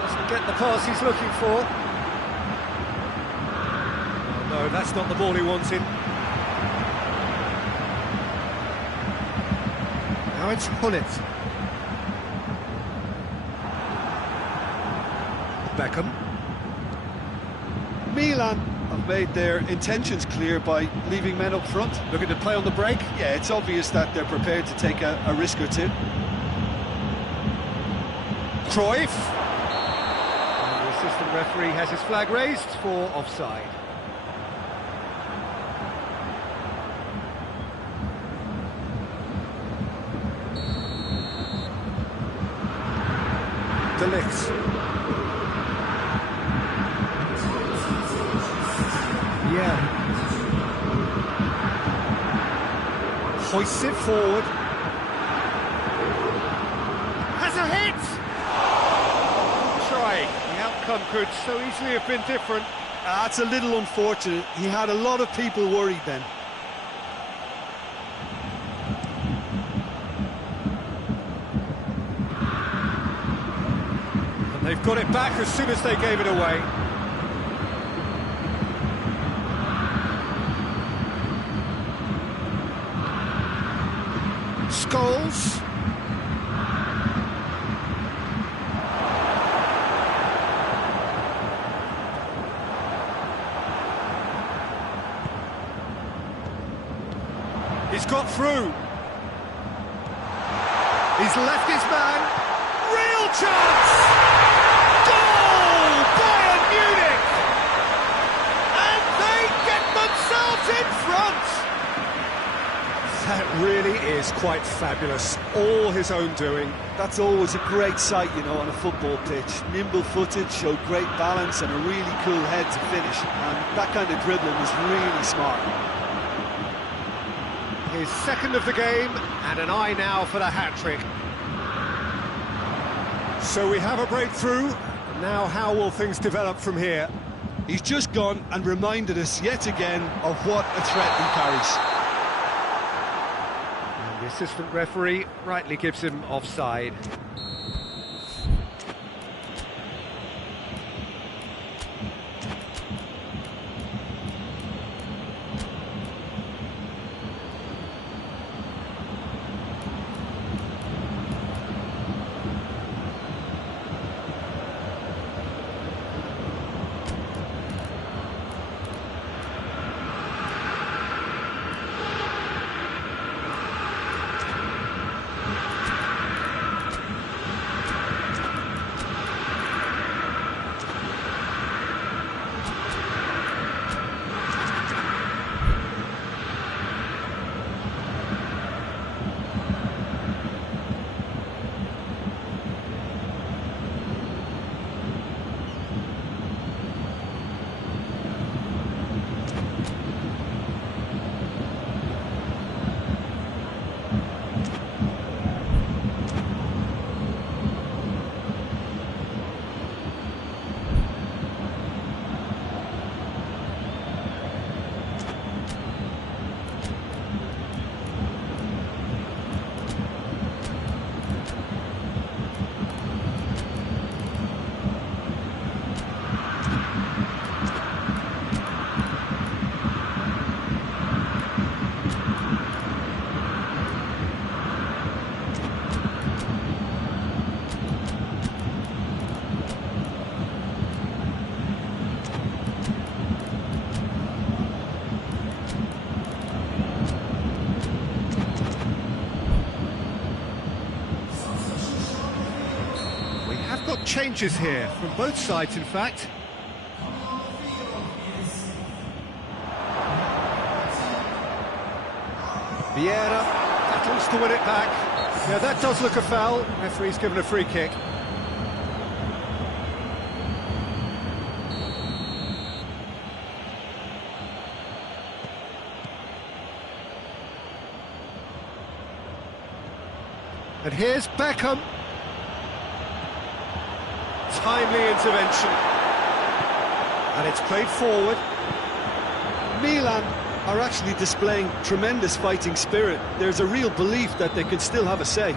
Doesn't get the pass he's looking for. Oh, no, that's not the ball he wanted. Now it's Gullit. Beckham. Milan have made their intentions clear by leaving men up front. Looking to play on the break. Yeah, it's obvious that they're prepared to take a risk or two. Cruyff. And the assistant referee has his flag raised for offside. De Ligt. Yeah. Hoists it forward. Has a hit! Try. The outcome could so easily have been different. That's a little unfortunate. He had a lot of people worried then. And they've got it back as soon as they gave it away. Scholes. He's got through. He's left his man. Real chance! Goal! Bayern Munich! And they get themselves in front! That really is quite fabulous. All his own doing. That's always a great sight, you know, on a football pitch. Nimble-footed, showed great balance and a really cool head to finish. And that kind of dribbling was really smart. His second of the game, and an eye now for the hat-trick. So we have a breakthrough. Now how will things develop from here? He's just gone and reminded us yet again of what a threat he carries. And the assistant referee rightly gives him offside. changes here, from both sides in fact. Vieira battles to win it back. Yeah, that does look a foul. Referee's given a free kick. And here's Beckham. Timely intervention. And it's played forward. Milan are actually displaying tremendous fighting spirit. There's a real belief that they can still have a say.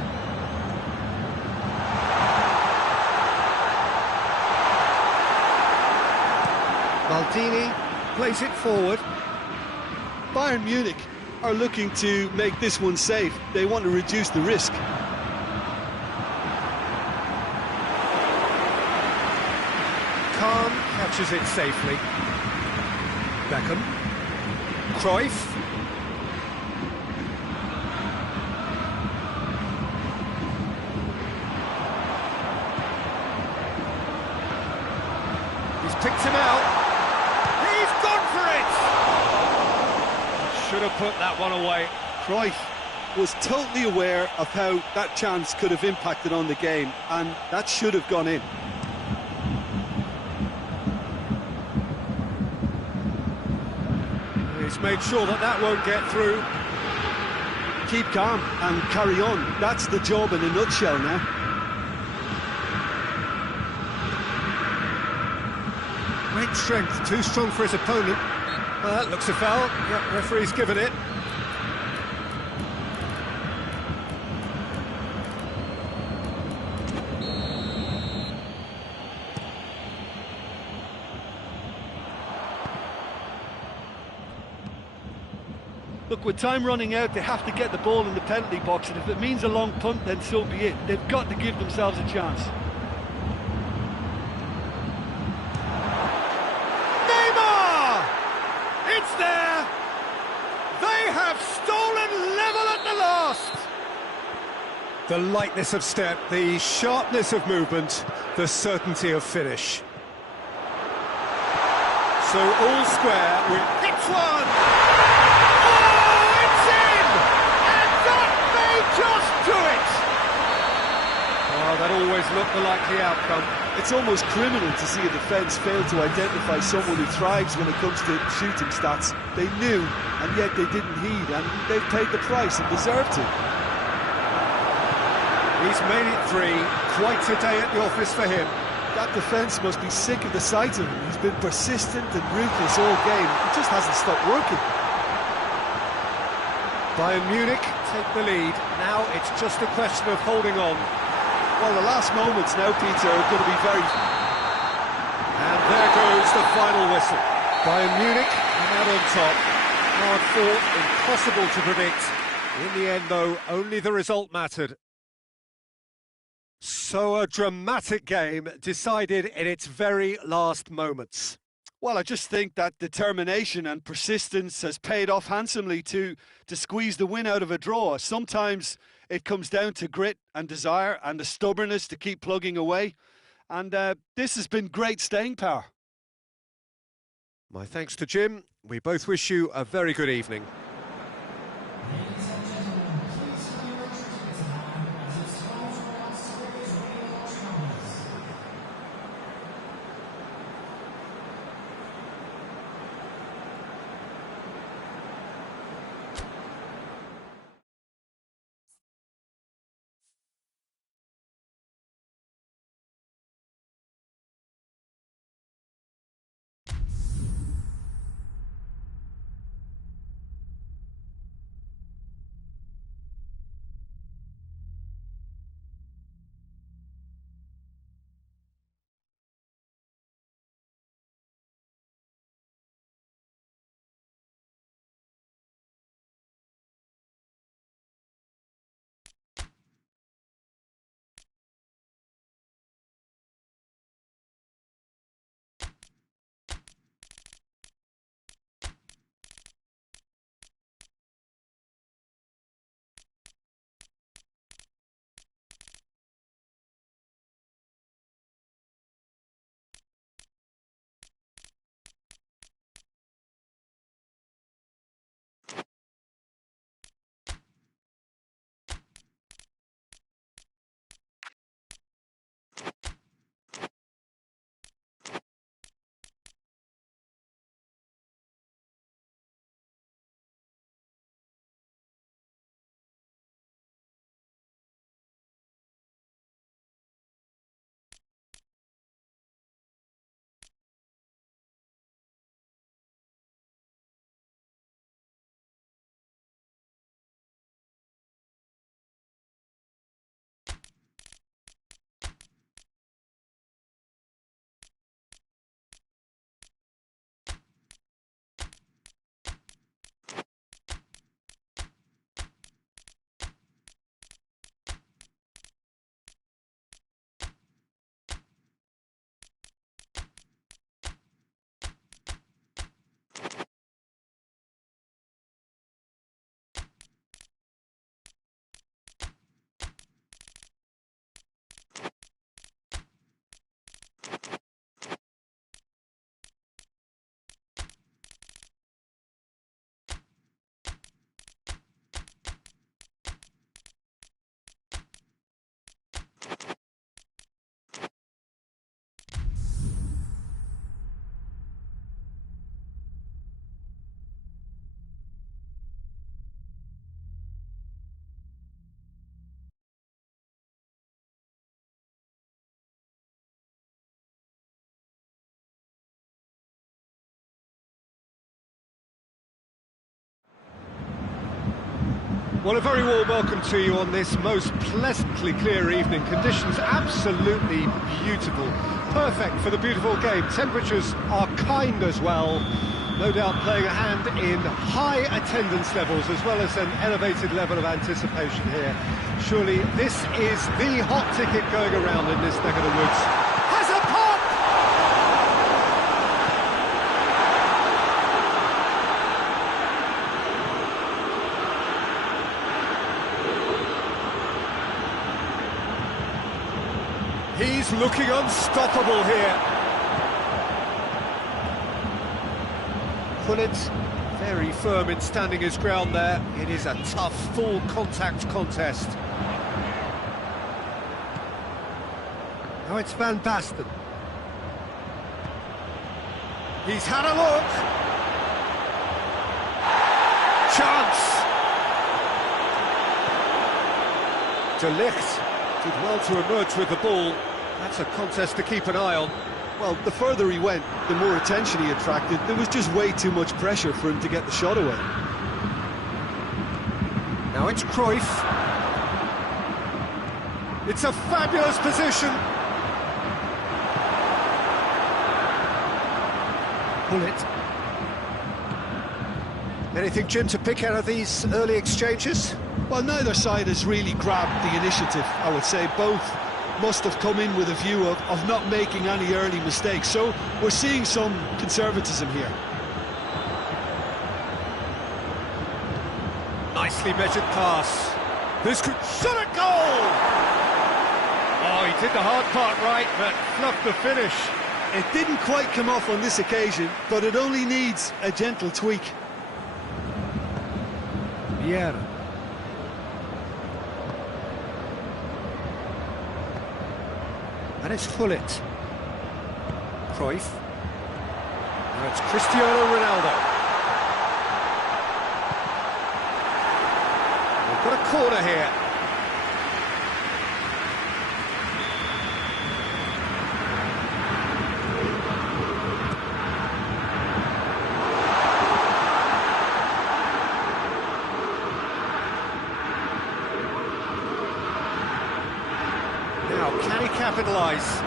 Maldini plays it forward. Bayern Munich are looking to make this one safe. They want to reduce the risk. Kahn catches it safely. Beckham. Cruyff. He's picked him out. He's gone for it! Should have put that one away. Cruyff was totally aware of how that chance could have impacted on the game, and that should have gone in. He's made sure that that won't get through. Keep calm and carry on. That's the job in a nutshell now. Great strength, too strong for his opponent. Well, that looks a foul. Yep, referee's given it. Look, with time running out, they have to get the ball in the penalty box, and if it means a long punt, then so be it. They've got to give themselves a chance. Neymar! It's there! They have stolen level at the last! The lightness of step, the sharpness of movement, the certainty of finish. So all square with... Hits one! Just do it! Oh, that always looked the likely outcome. It's almost criminal to see a defence fail to identify someone who thrives when it comes to shooting stats. They knew, and yet they didn't heed, and they've paid the price and deserved to. He's made it three. Quite a day at the office for him. That defence must be sick of the sight of him. He's been persistent and ruthless all game. He just hasn't stopped working. Bayern Munich take the lead. Now it's just a question of holding on. Well, the last moments now, Peter, are going to be very... And there goes the final whistle. Bayern Munich come out on top. Hard fought, impossible to predict. In the end, though, only the result mattered. So a dramatic game decided in its very last moments. Well, I just think that determination and persistence has paid off handsomely to squeeze the win out of a draw. Sometimes it comes down to grit and desire and the stubbornness to keep plugging away. And this has been great staying power. My thanks to Jim. We both wish you a very good evening. Well, a very warm welcome to you on this most pleasantly clear evening. Conditions absolutely beautiful. Perfect for the beautiful game. Temperatures are kind as well. No doubt playing a hand in high attendance levels as well as an elevated level of anticipation here. Surely this is the hot ticket going around in this neck of the woods. Has a pop! He's looking unstoppable here. Pullet very firm in standing his ground there. It is a tough, full contact contest. Now it's Van Basten. He's had a look. Chance. De Ligt did well to emerge with the ball. That's a contest to keep an eye on. Well, the further he went, the more attention he attracted. There was just way too much pressure for him to get the shot away. Now it's Cruyff. It's a fabulous position. Pullet. Anything, Jim, to pick out of these early exchanges? Well, neither side has really grabbed the initiative, I would say. Both must have come in with a view of not making any early mistakes. So we're seeing some conservatism here. Nicely measured pass. This could shot a goal! Oh, he did the hard part right, but fluffed the finish. It didn't quite come off on this occasion, but it only needs a gentle tweak. Vieira. And it's Pullet. Cruyff. Now it's Cristiano Ronaldo. We've got a corner here. Now, can he capitalise?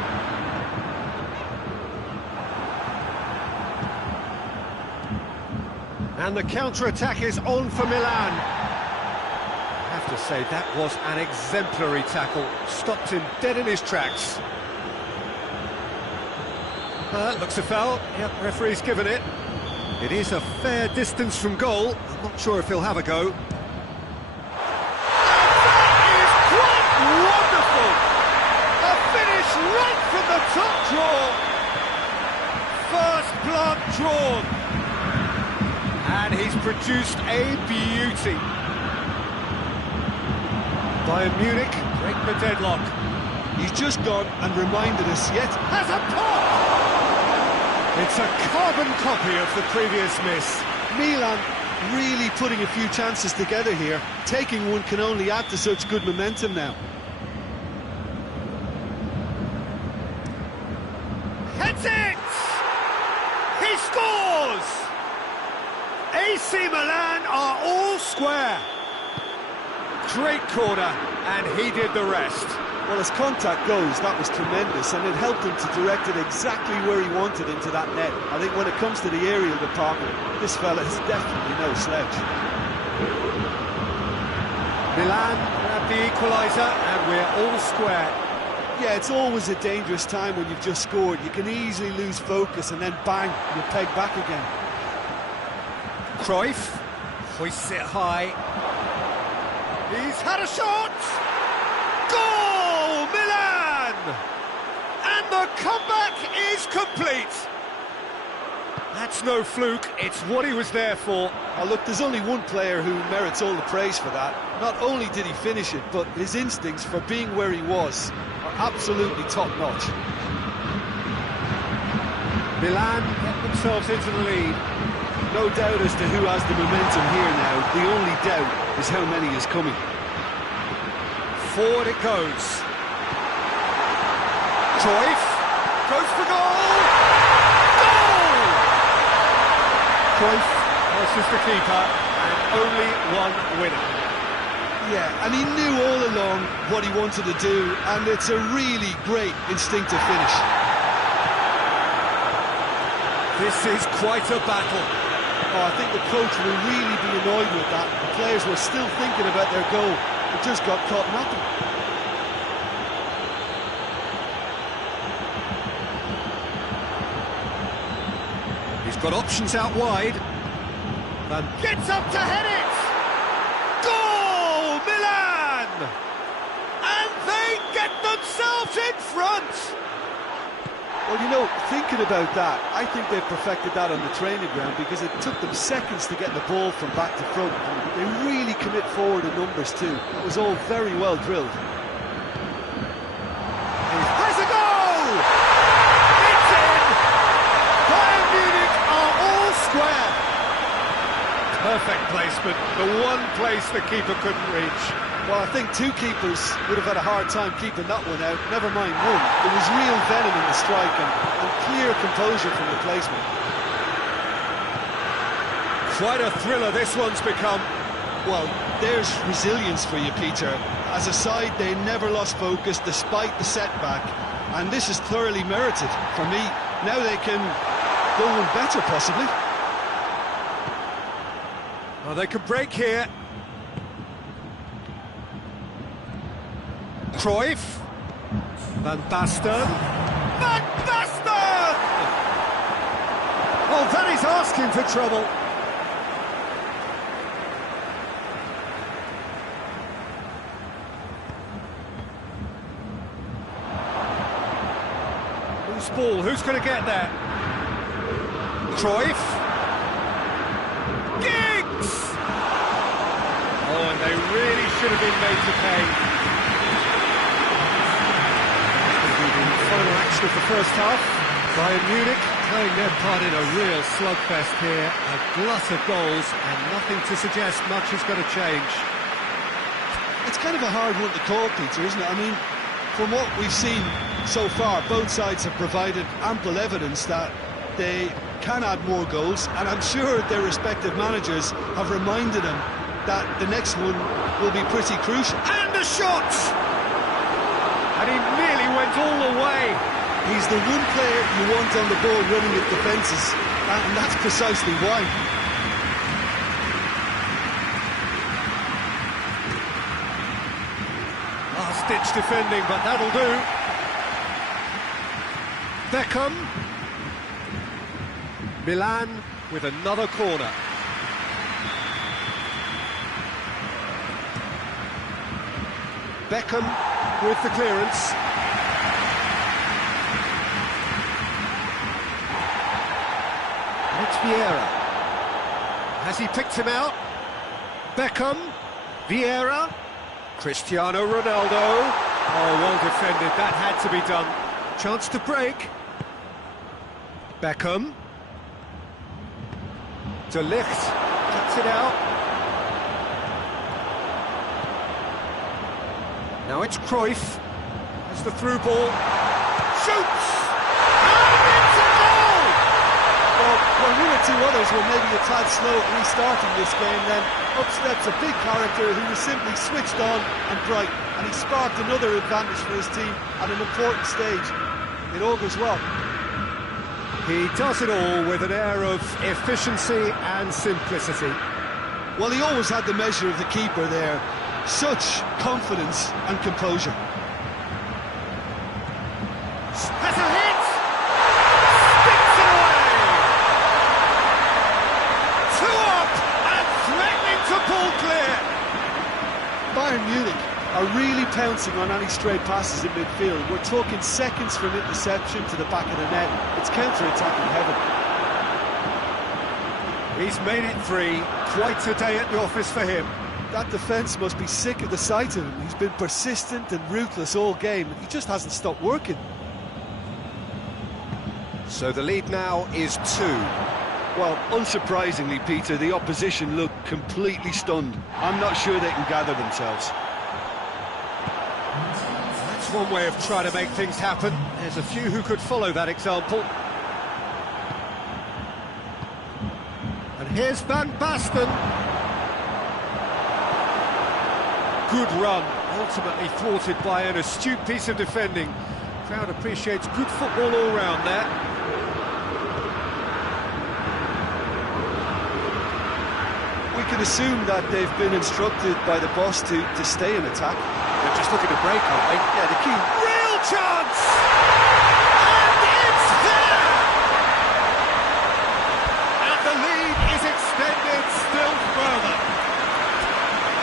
And the counter-attack is on for Milan. I have to say, that was an exemplary tackle. Stopped him dead in his tracks. Looks a foul. Yep, referee's given it. It is a fair distance from goal. I'm not sure if he'll have a go. Right from the top draw. First blood drawn. And he's produced a beauty. Bayern Munich break the deadlock. He's just gone and reminded us yet. Has a pop! It's a carbon copy of the previous miss. Milan really putting a few chances together here. Taking one can only add to such good momentum now. Heads it! He scores! AC Milan are all square. Great corner, and he did the rest. Well, as contact goes, that was tremendous, and it helped him to direct it exactly where he wanted into that net. I think when it comes to the aerial department, this fella is definitely no slouch. Milan grab the equaliser, and we're all square. Yeah, it's always a dangerous time when you've just scored. You can easily lose focus and then bang, you're pegged back again. Cruyff hoists it high. He's had a shot! Goal! Milan! And the comeback is complete. That's no fluke, it's what he was there for. Oh, look, there's only one player who merits all the praise for that. Not only did he finish it, but his instincts for being where he was are absolutely top-notch. Milan get themselves into the lead. No doubt as to who has the momentum here now. The only doubt is how many is coming. Forward it goes. Cruyff goes for goal! Goal! Cruyff versus the keeper, and only one winner. Yeah, and he knew all along what he wanted to do, and it's a really great instinctive finish. This is quite a battle. Oh, I think the coach will really be annoyed with that. The players were still thinking about their goal. It just got caught napping. He's got options out wide. And gets up to head it! Goal! Milan! And they get themselves in front! Well, you know, thinking about that, I think they've perfected that on the training ground because it took them seconds to get the ball from back to front. They really commit forward in numbers too. It was all very well drilled. Has a goal! It's in! Bayern Munich are all square. Perfect placement, the one place the keeper couldn't reach. Well, I think two keepers would have had a hard time keeping that one out, never mind one. There was real venom in the strike and clear composure from the placement. Quite a thriller this one's become. Well, there's resilience for you, Peter. As a side, they never lost focus despite the setback, and this is thoroughly merited for me. Now they can go one better, possibly. Well, they could break here. Cruyff. Van Basten. Van Basten! Oh, that is asking for trouble. Who's ball? Who's going to get there? Cruyff. Giggs! Oh, and they really should have been made to pay. Final action of the first half. Bayern Munich playing their part in a real slugfest here. A glut of goals and nothing to suggest much is going to change. It's kind of a hard one to call, Peter, isn't it? I mean, from what we've seen so far, both sides have provided ample evidence that they can add more goals, and I'm sure their respective managers have reminded them that the next one will be pretty crucial. And a shot! And he nearly went all the way. He's the one player you want on the ball running at defences, and that's precisely why. Last-ditch defending, but that'll do. Beckham. Milan with another corner. Beckham with the clearance. And it's Vieira. Has he picked him out? Beckham, Vieira, Cristiano Ronaldo. Oh, well defended, that had to be done. Chance to break. Beckham. De Ligt cuts it out. Now it's Cruyff. There's the through ball. Shoots! And it's a goal! Well, when one or two others were maybe a tad slow at restarting this game, then up steps a big character who was simply switched on and bright, and he sparked another advantage for his team at an important stage. It all goes well. He does it all with an air of efficiency and simplicity. Well, he always had the measure of the keeper there. Such confidence and composure. Has a hit! Sticks it away! 2 up and threatening to pull clear. Bayern Munich are really pouncing on any stray passes in midfield. We're talking seconds from interception to the back of the net. It's counter-attacking heaven. He's made it 3. Quite a day at the office for him. That defence must be sick of the sight of him. He's been persistent and ruthless all game. He just hasn't stopped working. So the lead now is 2. Well, unsurprisingly, Peter, the opposition look completely stunned. I'm not sure they can gather themselves. That's one way of trying to make things happen. There's a few who could follow that example. And here's Van Basten. good run, ultimately thwarted by an astute piece of defending. Crowd appreciates good football all round there. We can assume that they've been instructed by the boss to stay in attack. They're just looking to break, aren't they? Yeah, the key. Real chance! And it's there! And the lead is extended still further.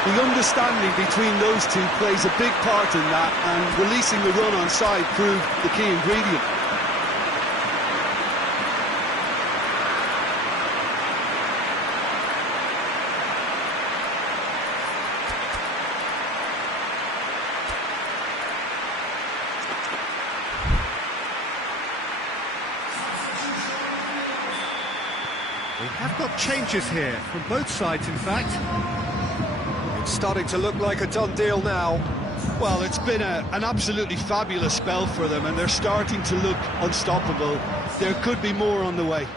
The understanding between those two plays a big part in that, and releasing the run on side proved the key ingredient. We have got changes here, from both sides in fact. It's starting to look like a done deal now. Well, it's been an absolutely fabulous spell for them, and they're starting to look unstoppable. There could be more on the way.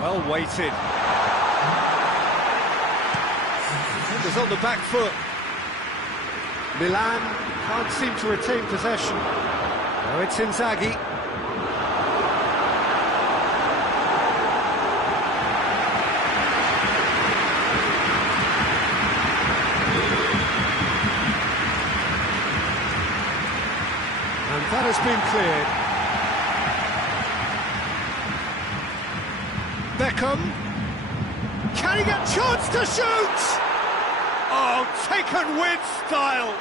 Well weighted. Defenders on the back foot. Milan can't seem to retain possession. Now it's Inzaghi. And that has been cleared. Beckham. Can he get a chance to shoot? Oh, taken with style.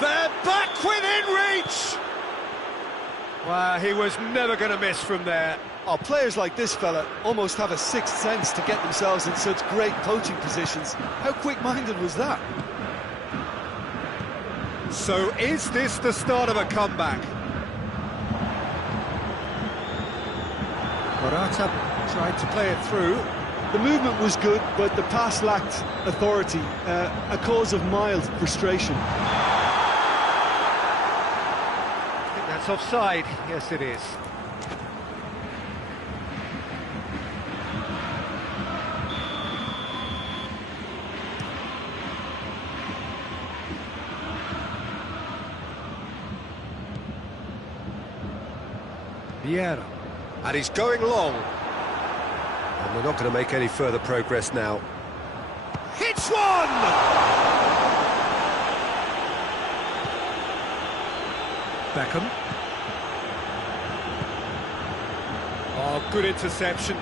They're back within reach. Well, he was never going to miss from there. Oh, players like this fella almost have a sixth sense to get themselves in such great poaching positions. How quick-minded was that? So is this the start of a comeback? Morata tried to play it through. The movement was good, but the pass lacked authority, a cause of mild frustration. I think that's offside. Yes, it is. Vieira. And he's going long. And they're not going to make any further progress now. Hits one! Beckham. Oh, good interception.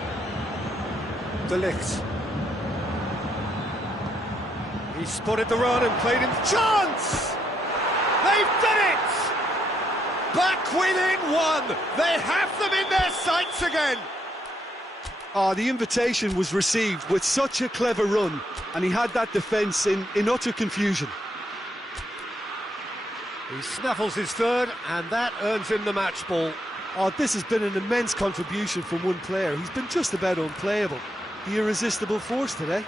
De Ligt. He spotted the run and played in. Chance! They've done it! Back within one! They have them in their sights again! The invitation was received with such a clever run, and he had that defence in utter confusion. He snaffles his third, and that earns him the match ball. Oh, this has been an immense contribution from one player. He's been just about unplayable. The irresistible force today.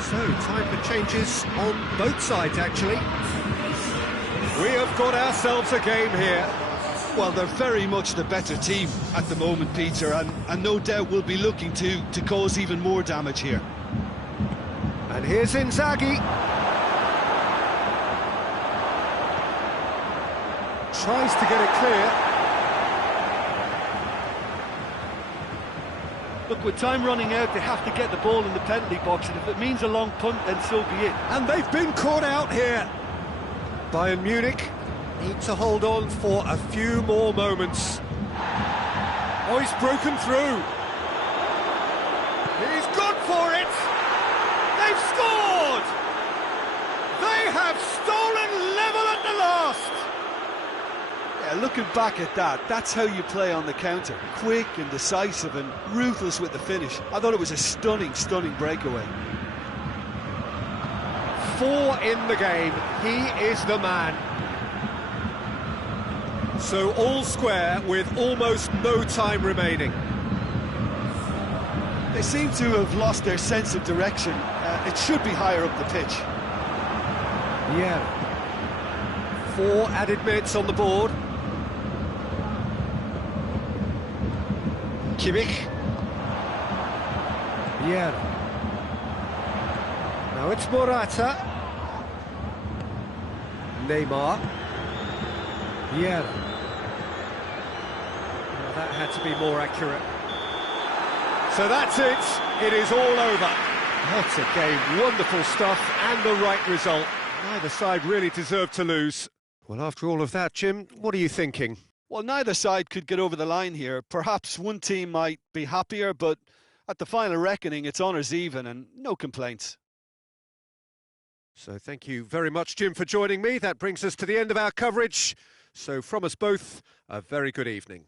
So, time for changes on both sides, actually. We have got ourselves a game here. Well, they're very much the better team at the moment, Peter, and no doubt will be looking to cause even more damage here. And here's Inzaghi. Tries to get it clear. Look, with time running out, they have to get the ball in the penalty box, and if it means a long punt, then so be it. And they've been caught out here. Bayern Munich need to hold on for a few more moments. Oh, he's broken through. He's gone for it. They've scored. They have stolen level at the last. Yeah, looking back at that, that's how you play on the counter. Quick and decisive and ruthless with the finish. I thought it was a stunning, stunning breakaway. 4 in the game. He is the man. So all square with almost no time remaining. They seem to have lost their sense of direction. It should be higher up the pitch. Yeah. 4 added minutes on the board. Kimmich. Vieira. Now it's Morata. Neymar. Vieira. Well, that had to be more accurate. So that's it. It is all over. What a game. Wonderful stuff and the right result. Neither side really deserved to lose. Well, after all of that, Jim, what are you thinking? Well, neither side could get over the line here. Perhaps one team might be happier, but at the final reckoning, it's honours even and no complaints. So thank you very much, Jim, for joining me. That brings us to the end of our coverage. So from us both, a very good evening.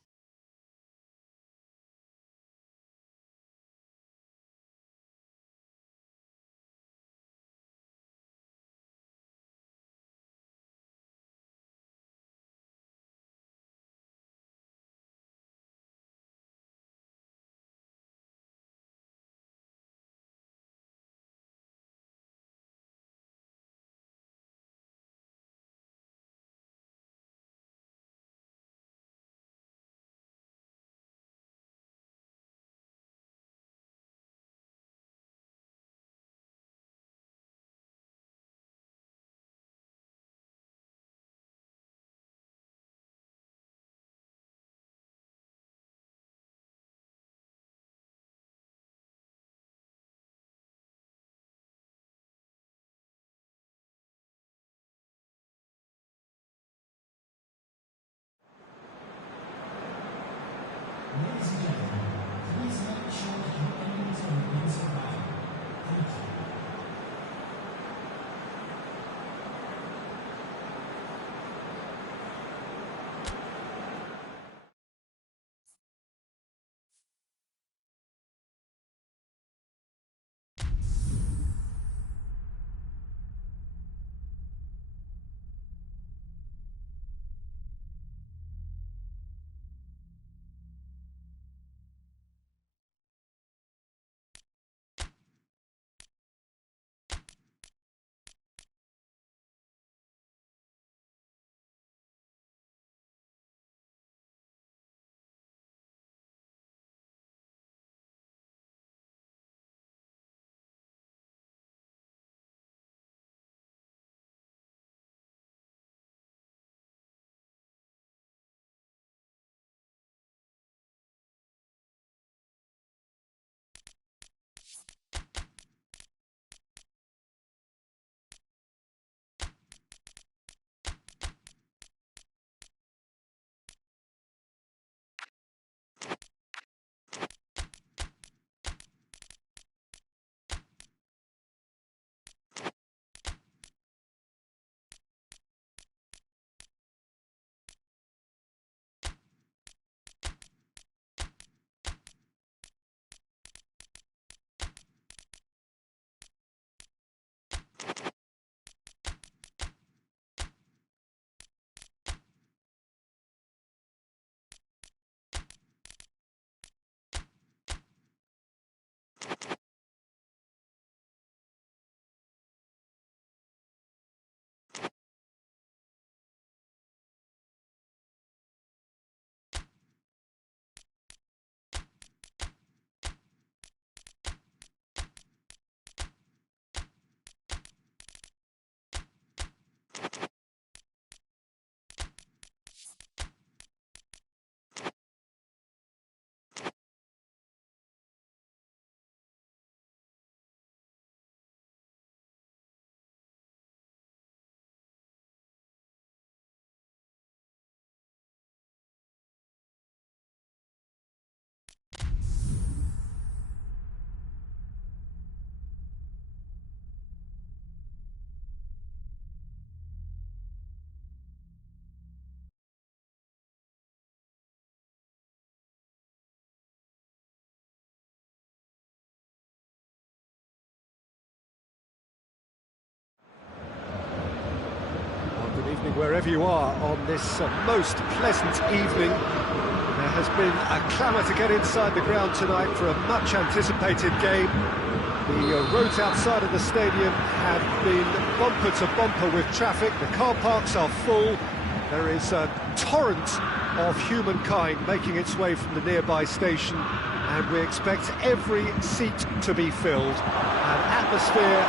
Wherever you are on this most pleasant evening, there has been a clamour to get inside the ground tonight for a much anticipated game. The roads outside of the stadium have been bumper to bumper with traffic. The car parks are full. There is a torrent of humankind making its way from the nearby station and we expect every seat to be filled. An atmosphere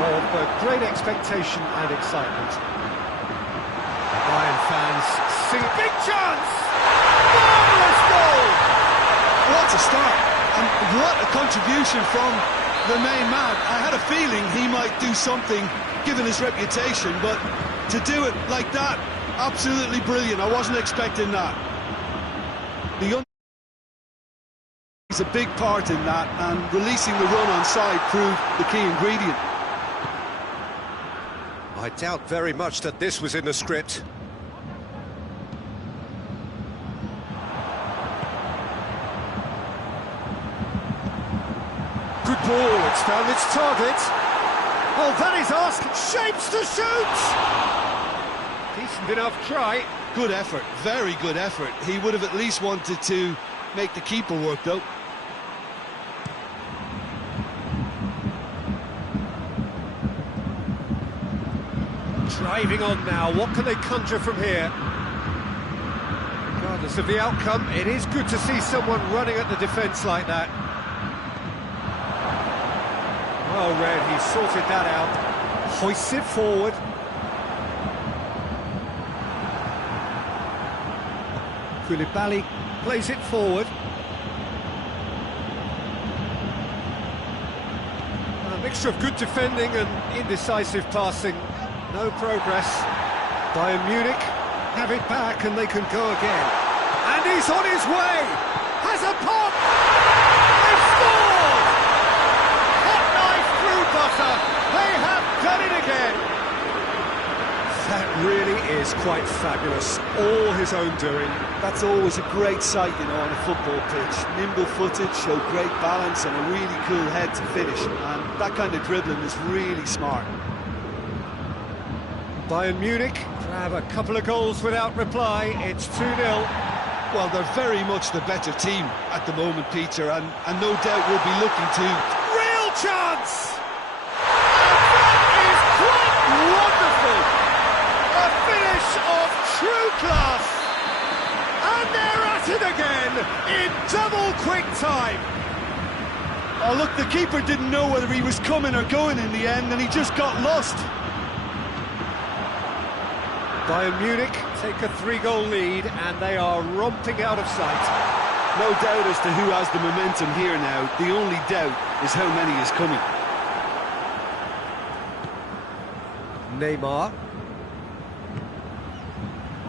of great expectation and excitement. Bayern fans sing. Big chance! Marvellous goal! What a start, and what a contribution from the main man. I had a feeling he might do something, given his reputation, but to do it like that, absolutely brilliant. I wasn't expecting that. He's a big part in that, and releasing the run on side proved the key ingredient. I doubt very much that this was in the script. Good ball, it's found its target. Oh, that is asked. Shapes to shoot! Decent enough try. Good effort, very good effort. He would have at least wanted to make the keeper work, though. Driving on now, what can they conjure from here? Regardless of the outcome, it is good to see someone running at the defence like that. Well read, he sorted that out. Hoists it forward. Koulibaly plays it forward. A mixture of good defending and indecisive passing. No progress. Bayern Munich have it back and they can go again. And he's on his way! Has a pop! They've scored! Hot knife through butter! They have done it again! That really is quite fabulous. All his own doing. That's always a great sight, you know, on a football pitch. Nimble-footed, showed great balance and a really cool head to finish. And that kind of dribbling is really smart. Bayern Munich grab a couple of goals without reply. It's 2-0. Well, they're very much the better team at the moment, Peter, and no doubt will be looking to... Real chance! That is quite wonderful! A finish of true class! And they're at it again in double quick time! Oh, look, the keeper didn't know whether he was coming or going in the end, and he just got lost. Bayern Munich take a 3-goal lead and they are romping out of sight. No doubt as to who has the momentum here now. The only doubt is how many is coming. Neymar.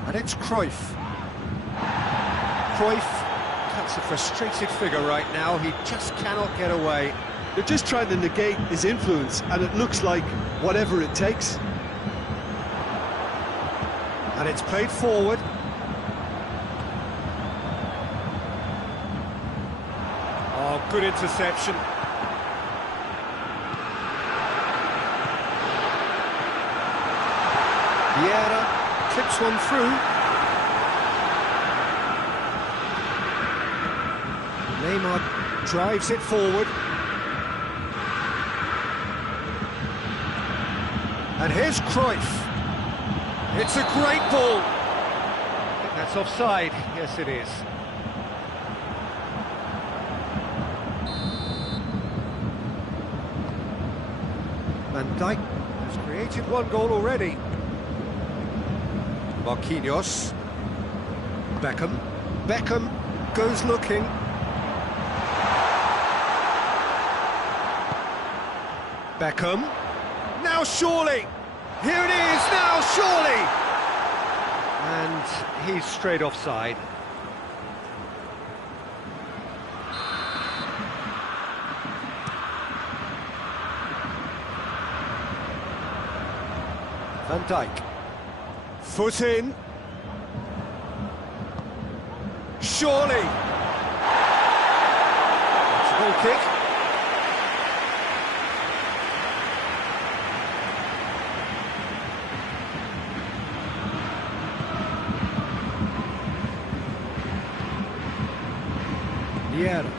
And it's Cruyff. Cruyff, that's a frustrated figure right now. He just cannot get away. They're just trying to negate his influence, and it looks like whatever it takes. And it's played forward. Oh, good interception. Vieira clips one through. Neymar drives it forward. And here's Cruyff. It's a great ball. I think that's offside. Yes, it is. Van Dijk has created one goal already. Marquinhos. Beckham. Beckham goes looking. Beckham. Now surely. Here it is, now surely! And he's straight offside. Van Dijk. Foot in. Surely! It's a goal kick. Vieira.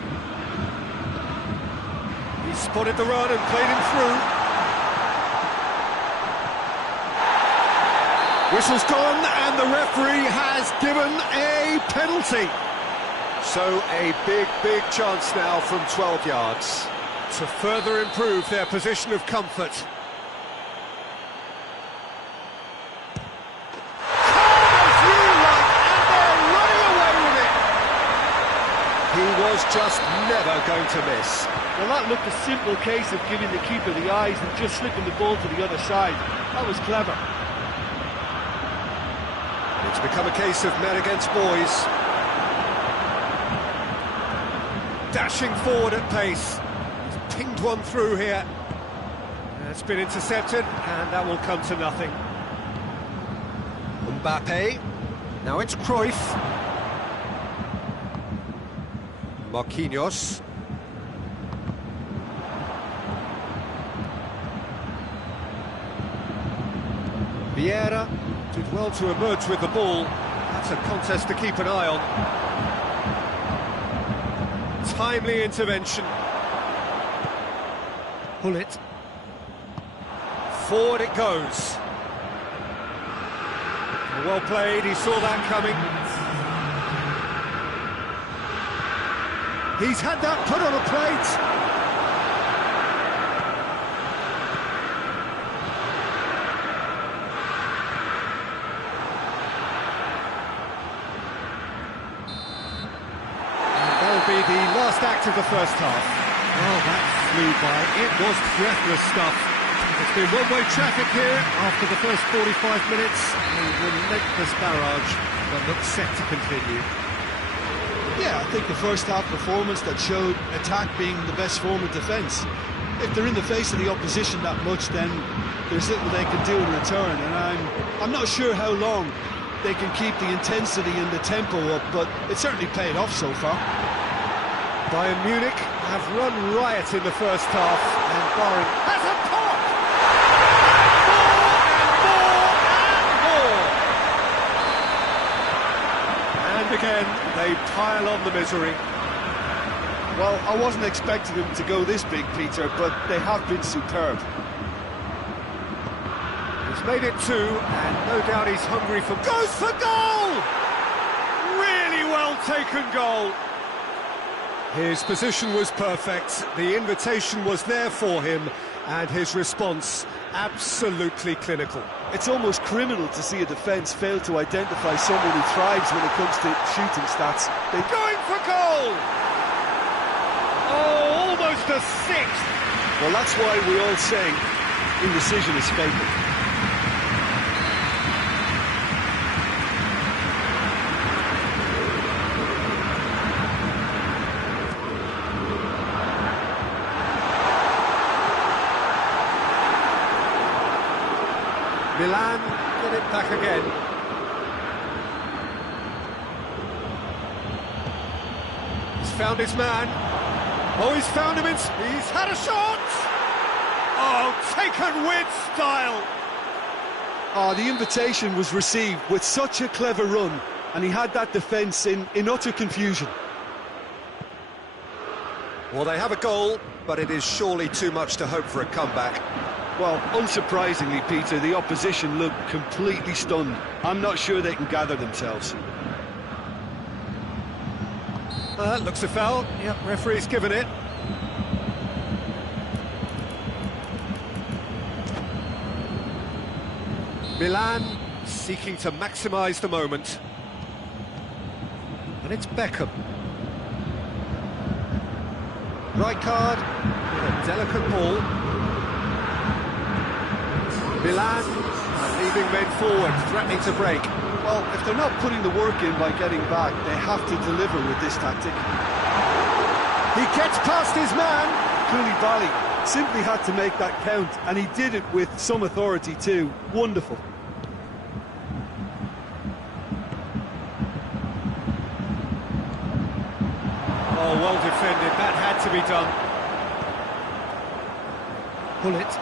He spotted the run and played him through. Whistle's gone and the referee has given a penalty. So a big chance now from 12 yards to further improve their position of comfort. He was just never going to miss. Well, that looked a simple case of giving the keeper the eyes and just slipping the ball to the other side. That was clever. It's become a case of men against boys. Dashing forward at pace. He's pinged one through here. It's been intercepted, and that will come to nothing. Mbappe. Now it's Cruyff. Marquinhos. Vieira did well to emerge with the ball. That's a contest to keep an eye on. Timely intervention. Pull it. Forward it goes. Well played, he saw that coming. He's had that put on a plate. And that'll be the last act of the first half. Oh, that flew by. It was breathless stuff. It's been one-way traffic here after the first 45 minutes. A relentless barrage that looks set to continue. Yeah, I think the first half performance that showed attack being the best form of defence. If they're in the face of the opposition that much, then there's little they can do in return, and I'm not sure how long they can keep the intensity and the tempo up, but it certainly paid off so far. Bayern Munich have run riot in the first half, and barring has a pop! And again, they pile on the misery. Well, I wasn't expecting them to go this big, Peter, but they have been superb. He's made it 2, and no doubt he's hungry for... Goes for goal! Really well taken goal. His position was perfect, the invitation was there for him, and his response absolutely clinical. It's almost criminal to see a defence fail to identify someone who thrives when it comes to shooting stats. They're going for goal! Oh, almost a sixth! Well, that's why we all say indecision is fatal. Milan get it back again. He's found his man. Oh, he's found him he's had a shot! Oh, taken with style! Oh, the invitation was received with such a clever run, and he had that defence in utter confusion. Well, they have a goal, but it is surely too much to hope for a comeback. Well, unsurprisingly, Peter, the opposition looked completely stunned. I'm not sure they can gather themselves. That looks a foul. Yep, referee's given it. Milan seeking to maximise the moment. And it's Beckham. Rijkaard with a delicate ball. Milan leaving men forward, threatening to break. Well, if they're not putting the work in by getting back, they have to deliver with this tactic. He gets past his man. Koulibaly simply had to make that count, and he did it with some authority too. Wonderful. Oh, well defended. That had to be done. Pull it.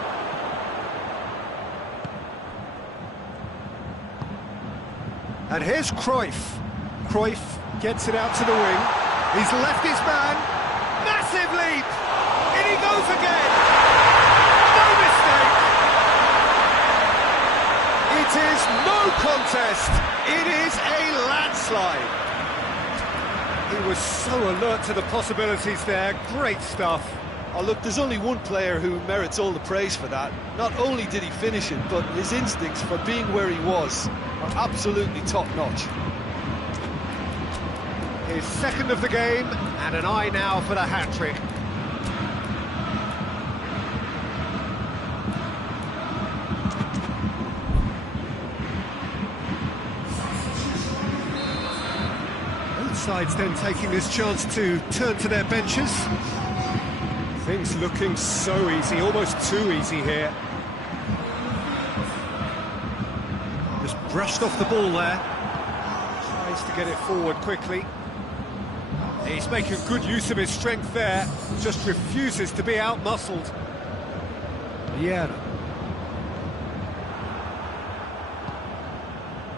And here's Cruyff. Cruyff gets it out to the wing. He's left his man. Massive leap! In he goes again! No mistake! It is no contest. It is a landslide. He was so alert to the possibilities there. Great stuff. Oh, look, there's only one player who merits all the praise for that. Not only did he finish it, but his instincts for being where he was are absolutely top-notch. His second of the game, and an eye now for the hat-trick. Both sides then taking this chance to turn to their benches. Things looking so easy, almost too easy here. Just brushed off the ball there. Tries to get it forward quickly. He's making good use of his strength there. Just refuses to be out-muscled. Vieira.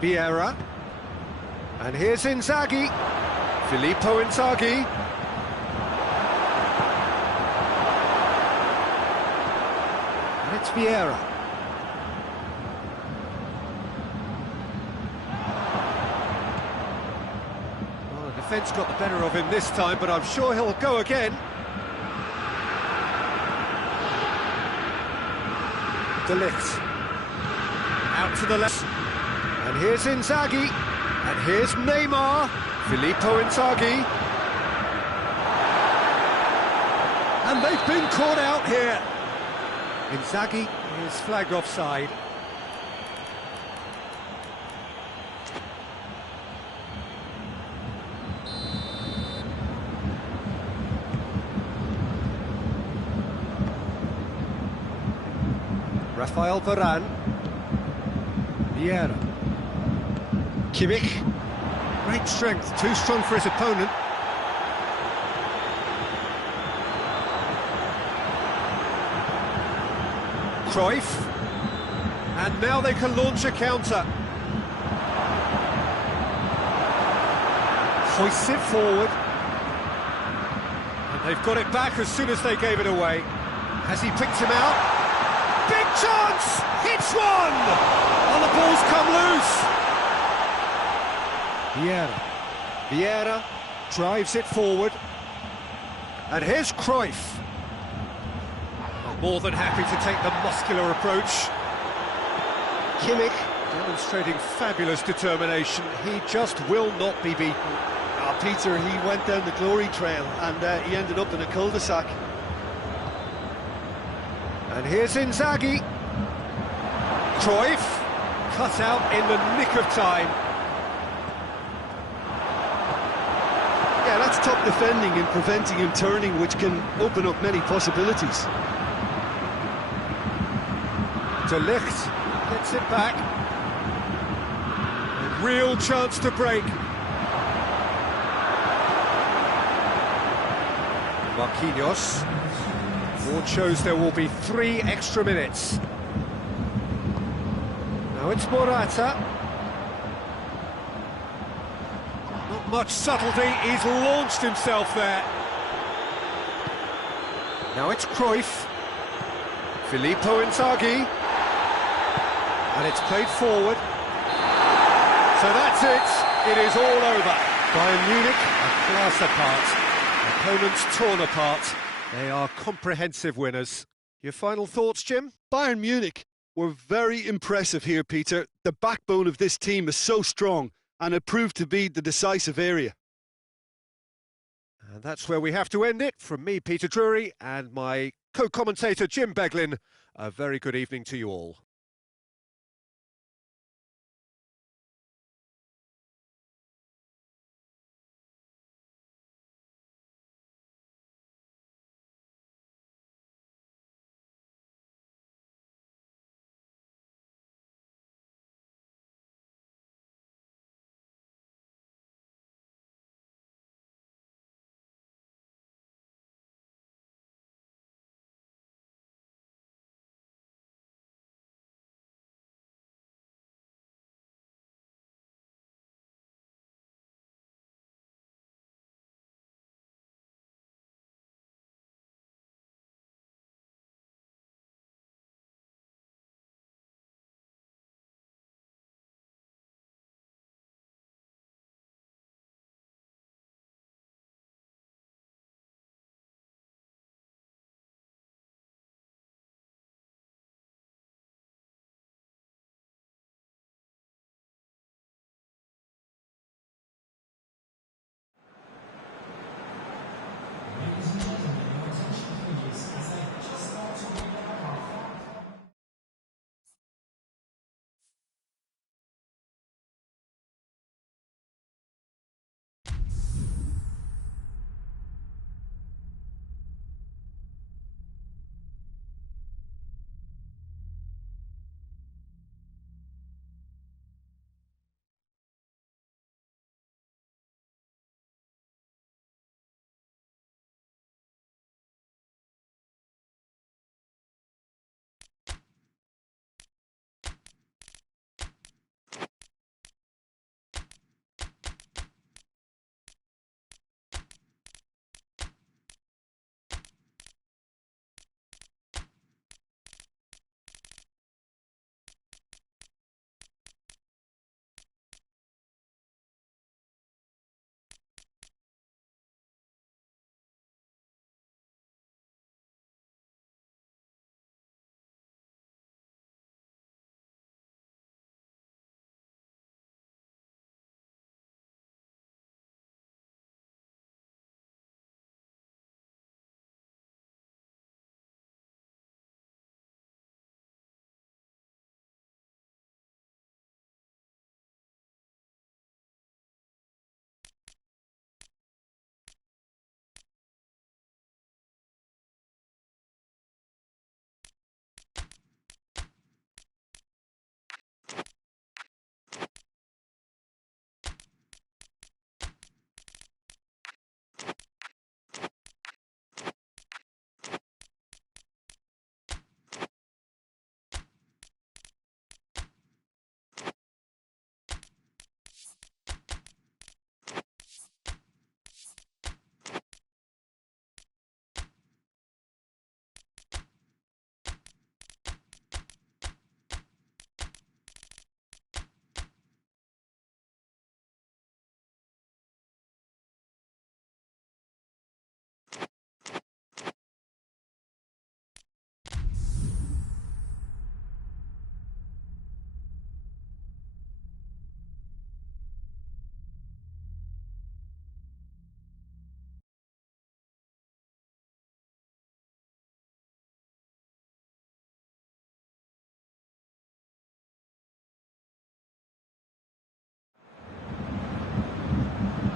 Vieira. And here's Inzaghi. Filippo Inzaghi. And it's Vieira. Well, the defence got the better of him this time, but I'm sure he'll go again. De Ligt. Out to the left. And here's Inzaghi. And here's Neymar. Filippo Inzaghi. And they've been caught out here. Inzaghi is flagged offside. Rafael Varane. Vieira. Kimmich. Great strength, too strong for his opponent. Cruyff. And now they can launch a counter. Hoists it forward. And they've got it back as soon as they gave it away. Has he picked him out? Big chance! Hits one! And the ball's come loose. Vieira. Vieira drives it forward. And here's Cruyff. More than happy to take the muscular approach. Kimmich demonstrating fabulous determination. He just will not be beaten. Oh, Peter, he went down the glory trail and he ended up in a cul-de-sac. And here's Inzaghi. Cruyff cut out in the nick of time. Yeah, that's top defending and preventing him turning, which can open up many possibilities. De Ligt gets it back. A real chance to break. Marquinhos. Ward shows there will be 3 extra minutes. Now it's Morata. Not much subtlety, he's launched himself there. Now it's Cruyff. Filippo Inzaghi. And it's played forward. So that's it. It is all over. Bayern Munich, a class apart. Opponents torn apart. They are comprehensive winners. Your final thoughts, Jim? Bayern Munich were very impressive here, Peter. The backbone of this team is so strong, and it proved to be the decisive area. And that's where we have to end it. From me, Peter Drury, and my co-commentator, Jim Beglin, a very good evening to you all.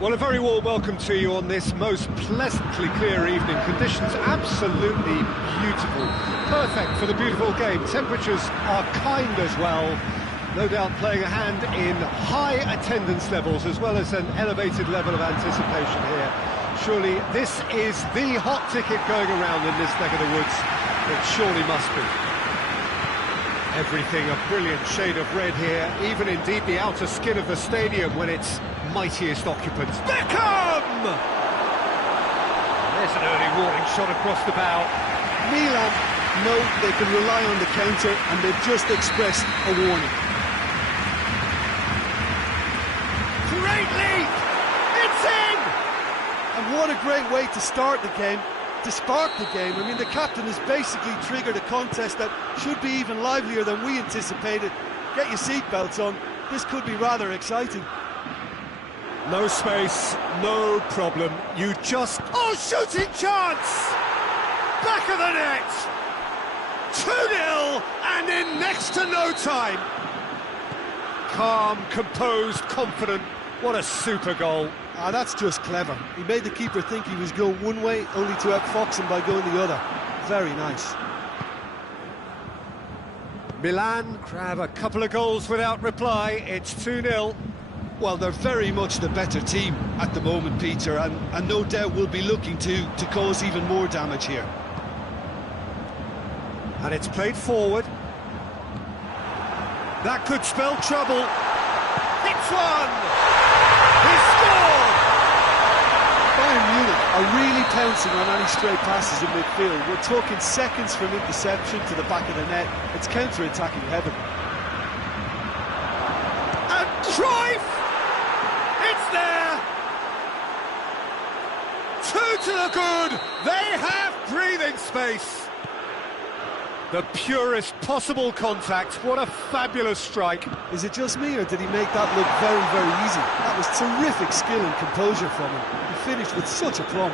Well, a very warm welcome to you on this most pleasantly clear evening. Conditions absolutely beautiful. Perfect for the beautiful game. Temperatures are kind as well. No doubt playing a hand in high attendance levels as well as an elevated level of anticipation here. Surely this is the hot ticket going around in this neck of the woods. It surely must be. Everything a brilliant shade of red here, even indeed the outer skin of the stadium when it's mightiest occupants. Beckham! There's an early warning shot across the bow. Milan know they can rely on the counter, and they've just expressed a warning. Great leap! It's in! And what a great way to start the game, to spark the game. I mean, the captain has basically triggered a contest that should be even livelier than we anticipated. Get your seatbelts on, this could be rather exciting. No space, no problem. You just... Oh, shooting chance! Back of the net! 2-0 and in next to no time. Calm, composed, confident. What a super goal. Ah, that's just clever. He made the keeper think he was going one way, only to outfox him by going the other. Very nice. Milan grab a couple of goals without reply. It's 2-0. Well, they're very much the better team at the moment, Peter, and no doubt will be looking to cause even more damage here. And it's played forward. That could spell trouble. It's one! He scored! Bayern Munich are really pouncing on any stray passes in midfield. We're talking seconds from interception to the back of the net. It's counter-attacking heaven. And Cruyff! It's there! 2 to the good! They have breathing space! The purest possible contact. What a fabulous strike. Is it just me, or did he make that look very, very easy? That was terrific skill and composure from him. He finished with such aplomb.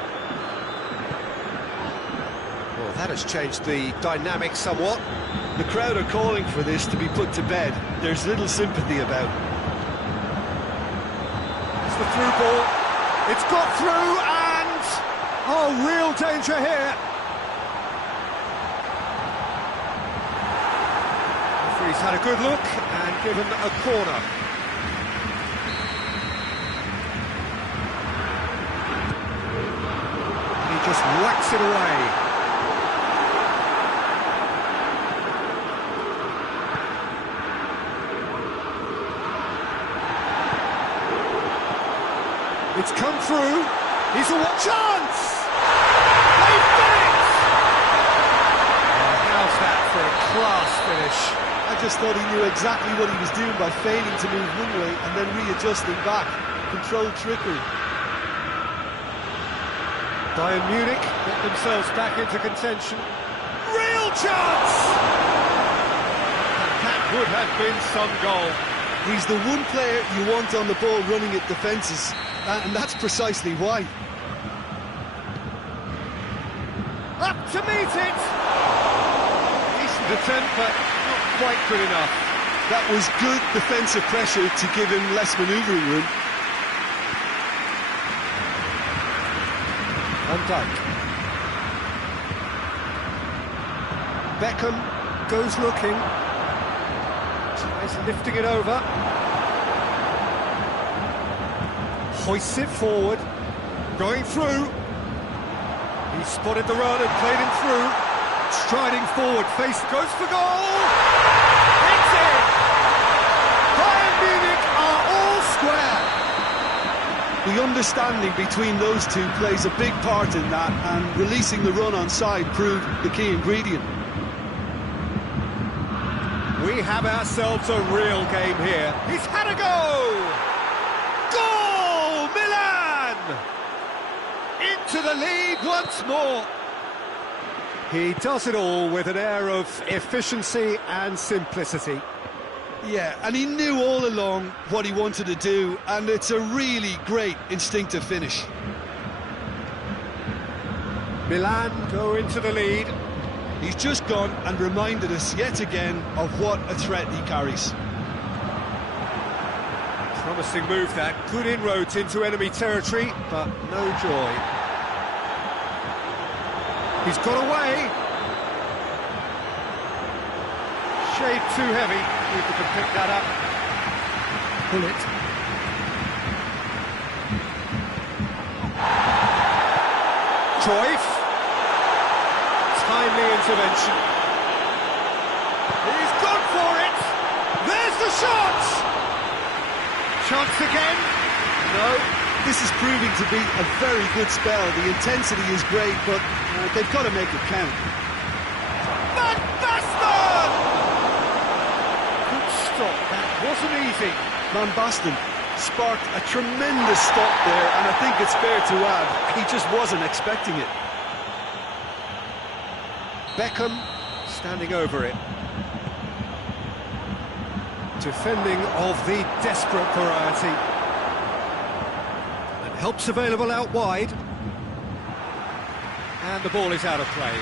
Well, that has changed the dynamic somewhat. The crowd are calling for this to be put to bed. There's little sympathy about. It's the through ball. It's got through and... Oh, real danger here. He's had a good look and given a corner. He just whacks it away. It's come through. He's a chance! They've done it! Oh, how's that for a class finish? I just thought he knew exactly what he was doing by failing to move one way and then readjusting back. Controlled trickery. Bayern Munich get themselves back into contention. Real chance! That would have been some goal. He's the one player you want on the ball running at defences, and that's precisely why. Up to meet it! Decent attempt, but not quite good enough. That was good defensive pressure to give him less manoeuvring room. Van Dijk. Beckham goes looking. Tries lifting it over. Hoists it forward. Going through. He spotted the run and played him through. Striding forward, face goes for goal! It's in! Bayern Munich are all square! The understanding between those two plays a big part in that, and releasing the run on side proved the key ingredient. We have ourselves a real game here. He's had a go! Goal! Milan! Into the lead once more. He does it all with an air of efficiency and simplicity. Yeah, and he knew all along what he wanted to do, and it's a really great instinctive finish. Milan go into the lead. He's just gone and reminded us yet again of what a threat he carries. Promising move that, good inroads into enemy territory, but no joy. He's got away. Shade too heavy, people can pick that up. Pull it. Cruyff. Timely intervention. He's gone for it. There's the shot. Chance again. No, this is proving to be a very good spell. The intensity is great, but they've got to make it count. Van Basten! Good stop, that wasn't easy. Van Basten sparked a tremendous stop there, and I think it's fair to add, he just wasn't expecting it. Beckham standing over it. Defending of the desperate variety. And help's available out wide. And the ball is out of play.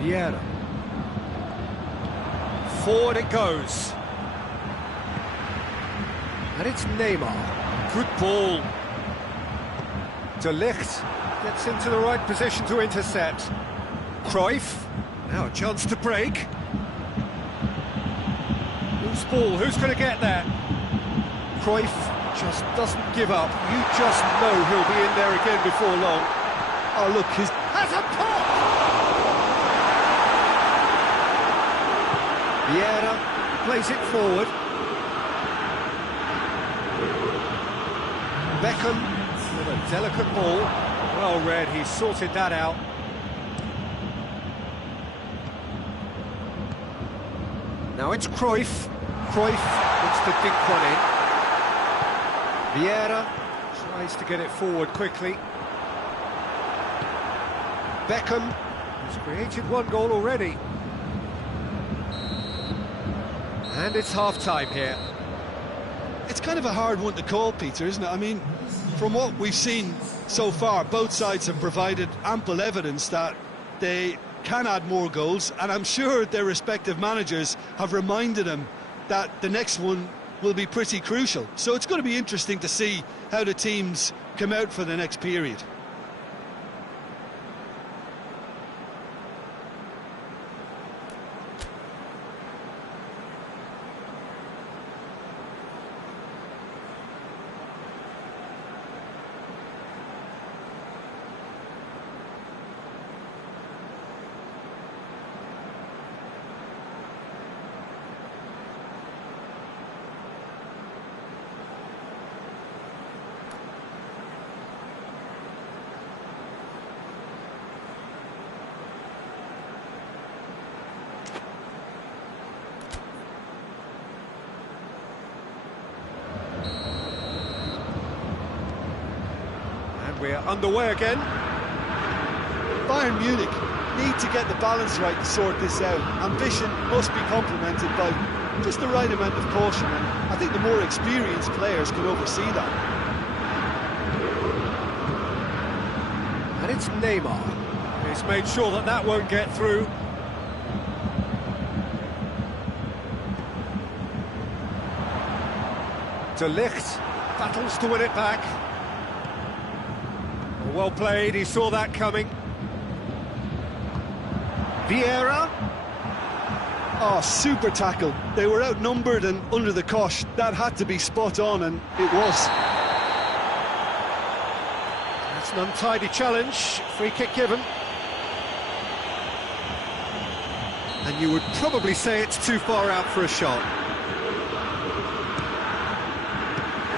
Vieira. Forward it goes. And it's Neymar. Good ball. De Ligt gets into the right position to intercept. Cruyff. Now a chance to break. Loose ball, who's going to get there? Cruyff just doesn't give up. You just know he'll be in there again before long. Oh look, his... Has a pop! Vieira plays it forward. Beckham with a delicate ball. Well read, he sorted that out. Now it's Cruyff. Cruyff looks to dink one in. Vieira tries to get it forward quickly. Beckham has created one goal already. And it's half-time here. It's kind of a hard one to call, Peter, isn't it? I mean, from what we've seen so far, both sides have provided ample evidence that they can add more goals, and I'm sure their respective managers have reminded them that the next one will be pretty crucial. So it's going to be interesting to see how the teams come out for the next period. We're underway again. Bayern Munich need to get the balance right to sort this out. Ambition must be complemented by just the right amount of caution, and I think the more experienced players can oversee that. And it's Neymar. He's made sure that that won't get through. De Ligt battles to win it back. Well played, he saw that coming. Vieira. Oh, super tackle. They were outnumbered and under the cosh. That had to be spot on, and it was. That's an untidy challenge. Free kick given. And you would probably say it's too far out for a shot.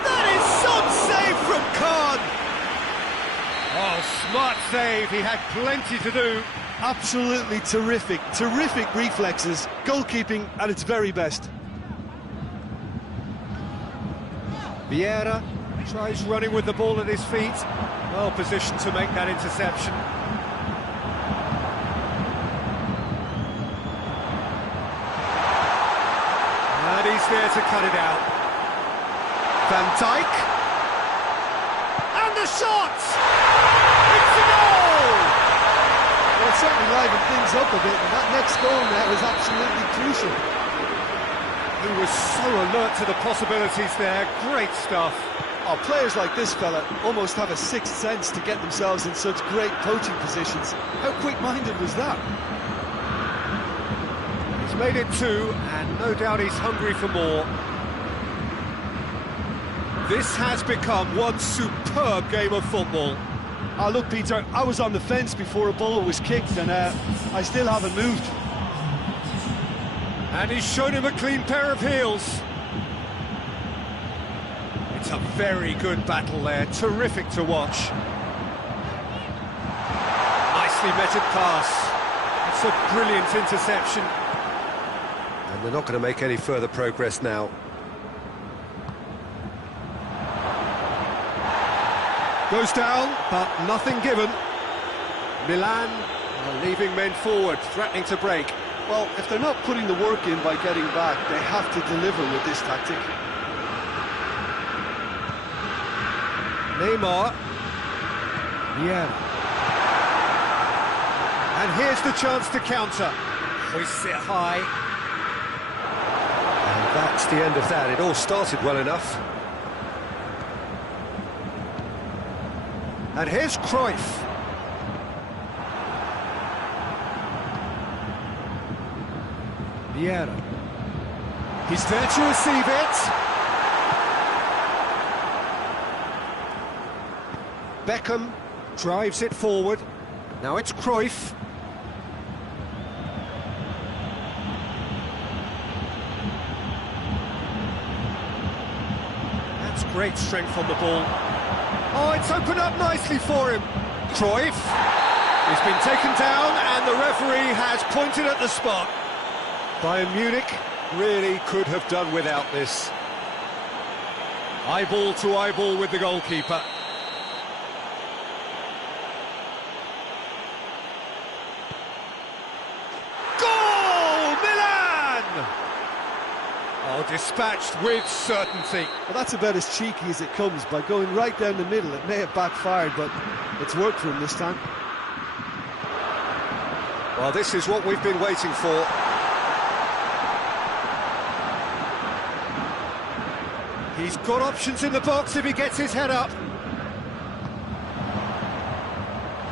That is some save from Kahn! Oh, smart save, he had plenty to do. Absolutely terrific reflexes, goalkeeping at its very best. Vieira tries running with the ball at his feet, well positioned to make that interception. And he's there to cut it out. Van Dijk. And the shot! It's a goal! The it's certainly livened things up a bit, and that next goal now is absolutely crucial. He was so alert to the possibilities there. Great stuff. Oh, players like this fella almost have a sixth sense to get themselves in such great poaching positions. How quick-minded was that? He's made it 2, and no doubt he's hungry for more. This has become one superb game of football. Oh, look, Peter, I was on the fence before a ball was kicked, and I still haven't moved. And he's shown him a clean pair of heels. It's a very good battle there, terrific to watch. Nicely measured pass. It's a brilliant interception. And they're not going to make any further progress now. Goes down, but nothing given. Milan are leaving men forward, threatening to break. Well, if they're not putting the work in by getting back, they have to deliver with this tactic. Neymar. Yeah. And here's the chance to counter. Hoists it high. And that's the end of that. It all started well enough. And here's Cruyff. Vieira. He's there to receive it. Beckham drives it forward. Now it's Cruyff. That's great strength on the ball. Oh, it's opened up nicely for him. Cruyff. He's been taken down and the referee has pointed at the spot. Bayern Munich really could have done without this. Eyeball to eyeball with the goalkeeper. Goal! Milan! Oh, dispatched with certainty. Well, that's about as cheeky as it comes. By going right down the middle, it may have backfired, but it's worked for him this time. Well, this is what we've been waiting for. He's got options in the box if he gets his head up.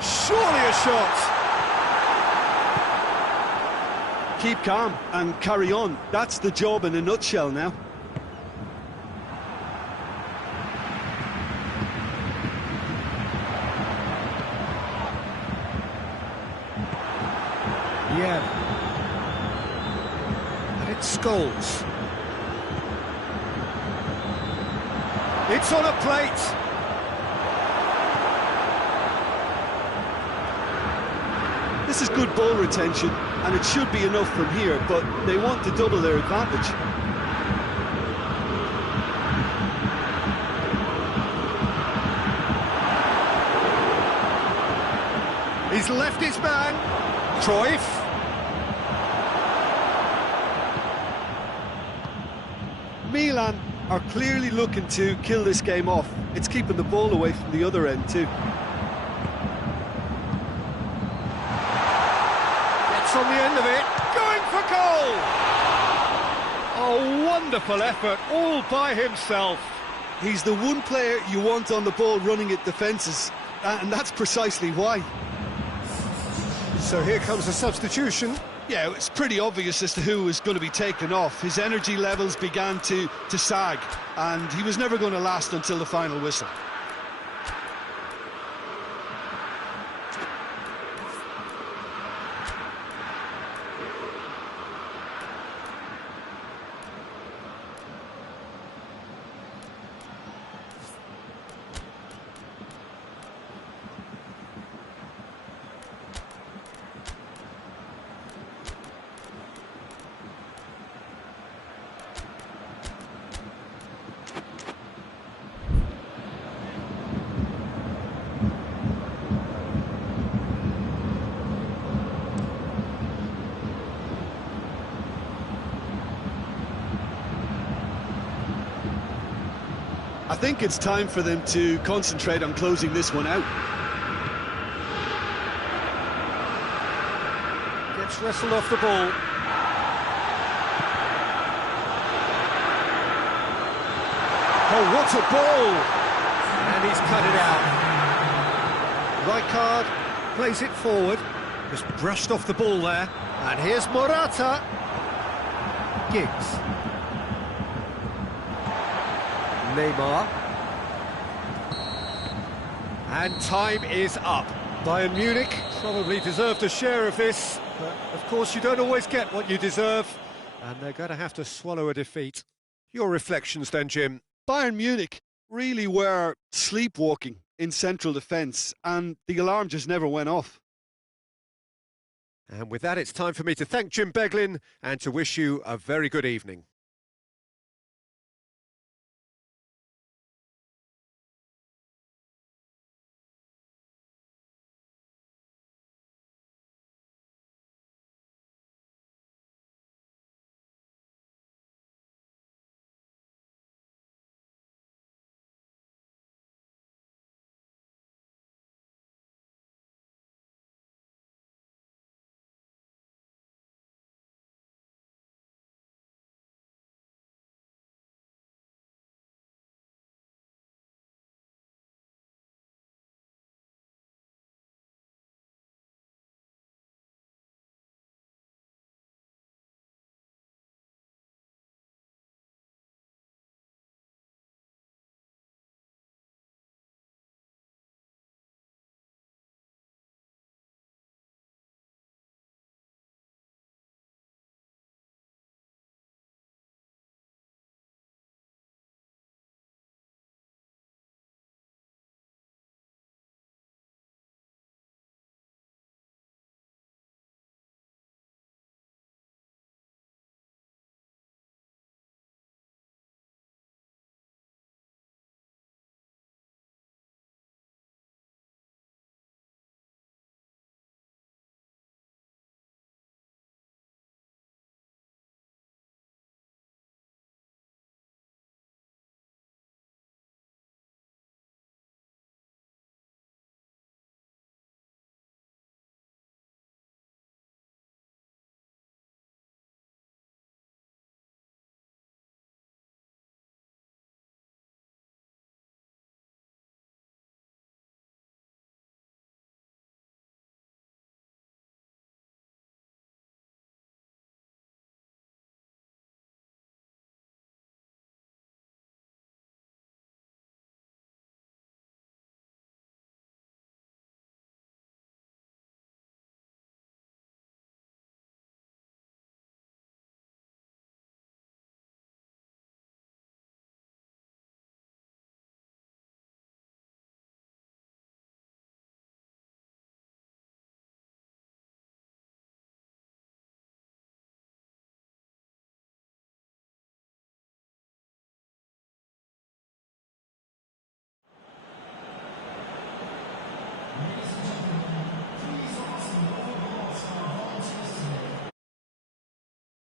Surely a shot. Keep calm and carry on. That's the job in a nutshell now. Yeah. And it's Scholes. It's on a plate. This is good ball retention, and it should be enough from here, but they want to double their advantage. He's left his man. Cruyff. Milan are clearly looking to kill this game off. It's keeping the ball away from the other end too. Gets on the end of it, going for goal! A wonderful effort, all by himself. He's the one player you want on the ball running at defences, and that's precisely why. So here comes the substitution. Yeah, it's pretty obvious as to who was going to be taken off. His energy levels began to sag, and he was never going to last until the final whistle. I think it's time for them to concentrate on closing this one out. wrestled off the ball. Oh, what a ball! And he's cut it out. Rijkaard plays it forward. Just brushed off the ball there. And here's Morata. Giggs. Neymar. And time is up. Bayern Munich probably deserved a share of this, but of course you don't always get what you deserve, and they're going to have to swallow a defeat. Your reflections then, Jim? Bayern Munich really were sleepwalking in central defence, and the alarm just never went off. And with that, it's time for me to thank Jim Beglin and to wish you a very good evening.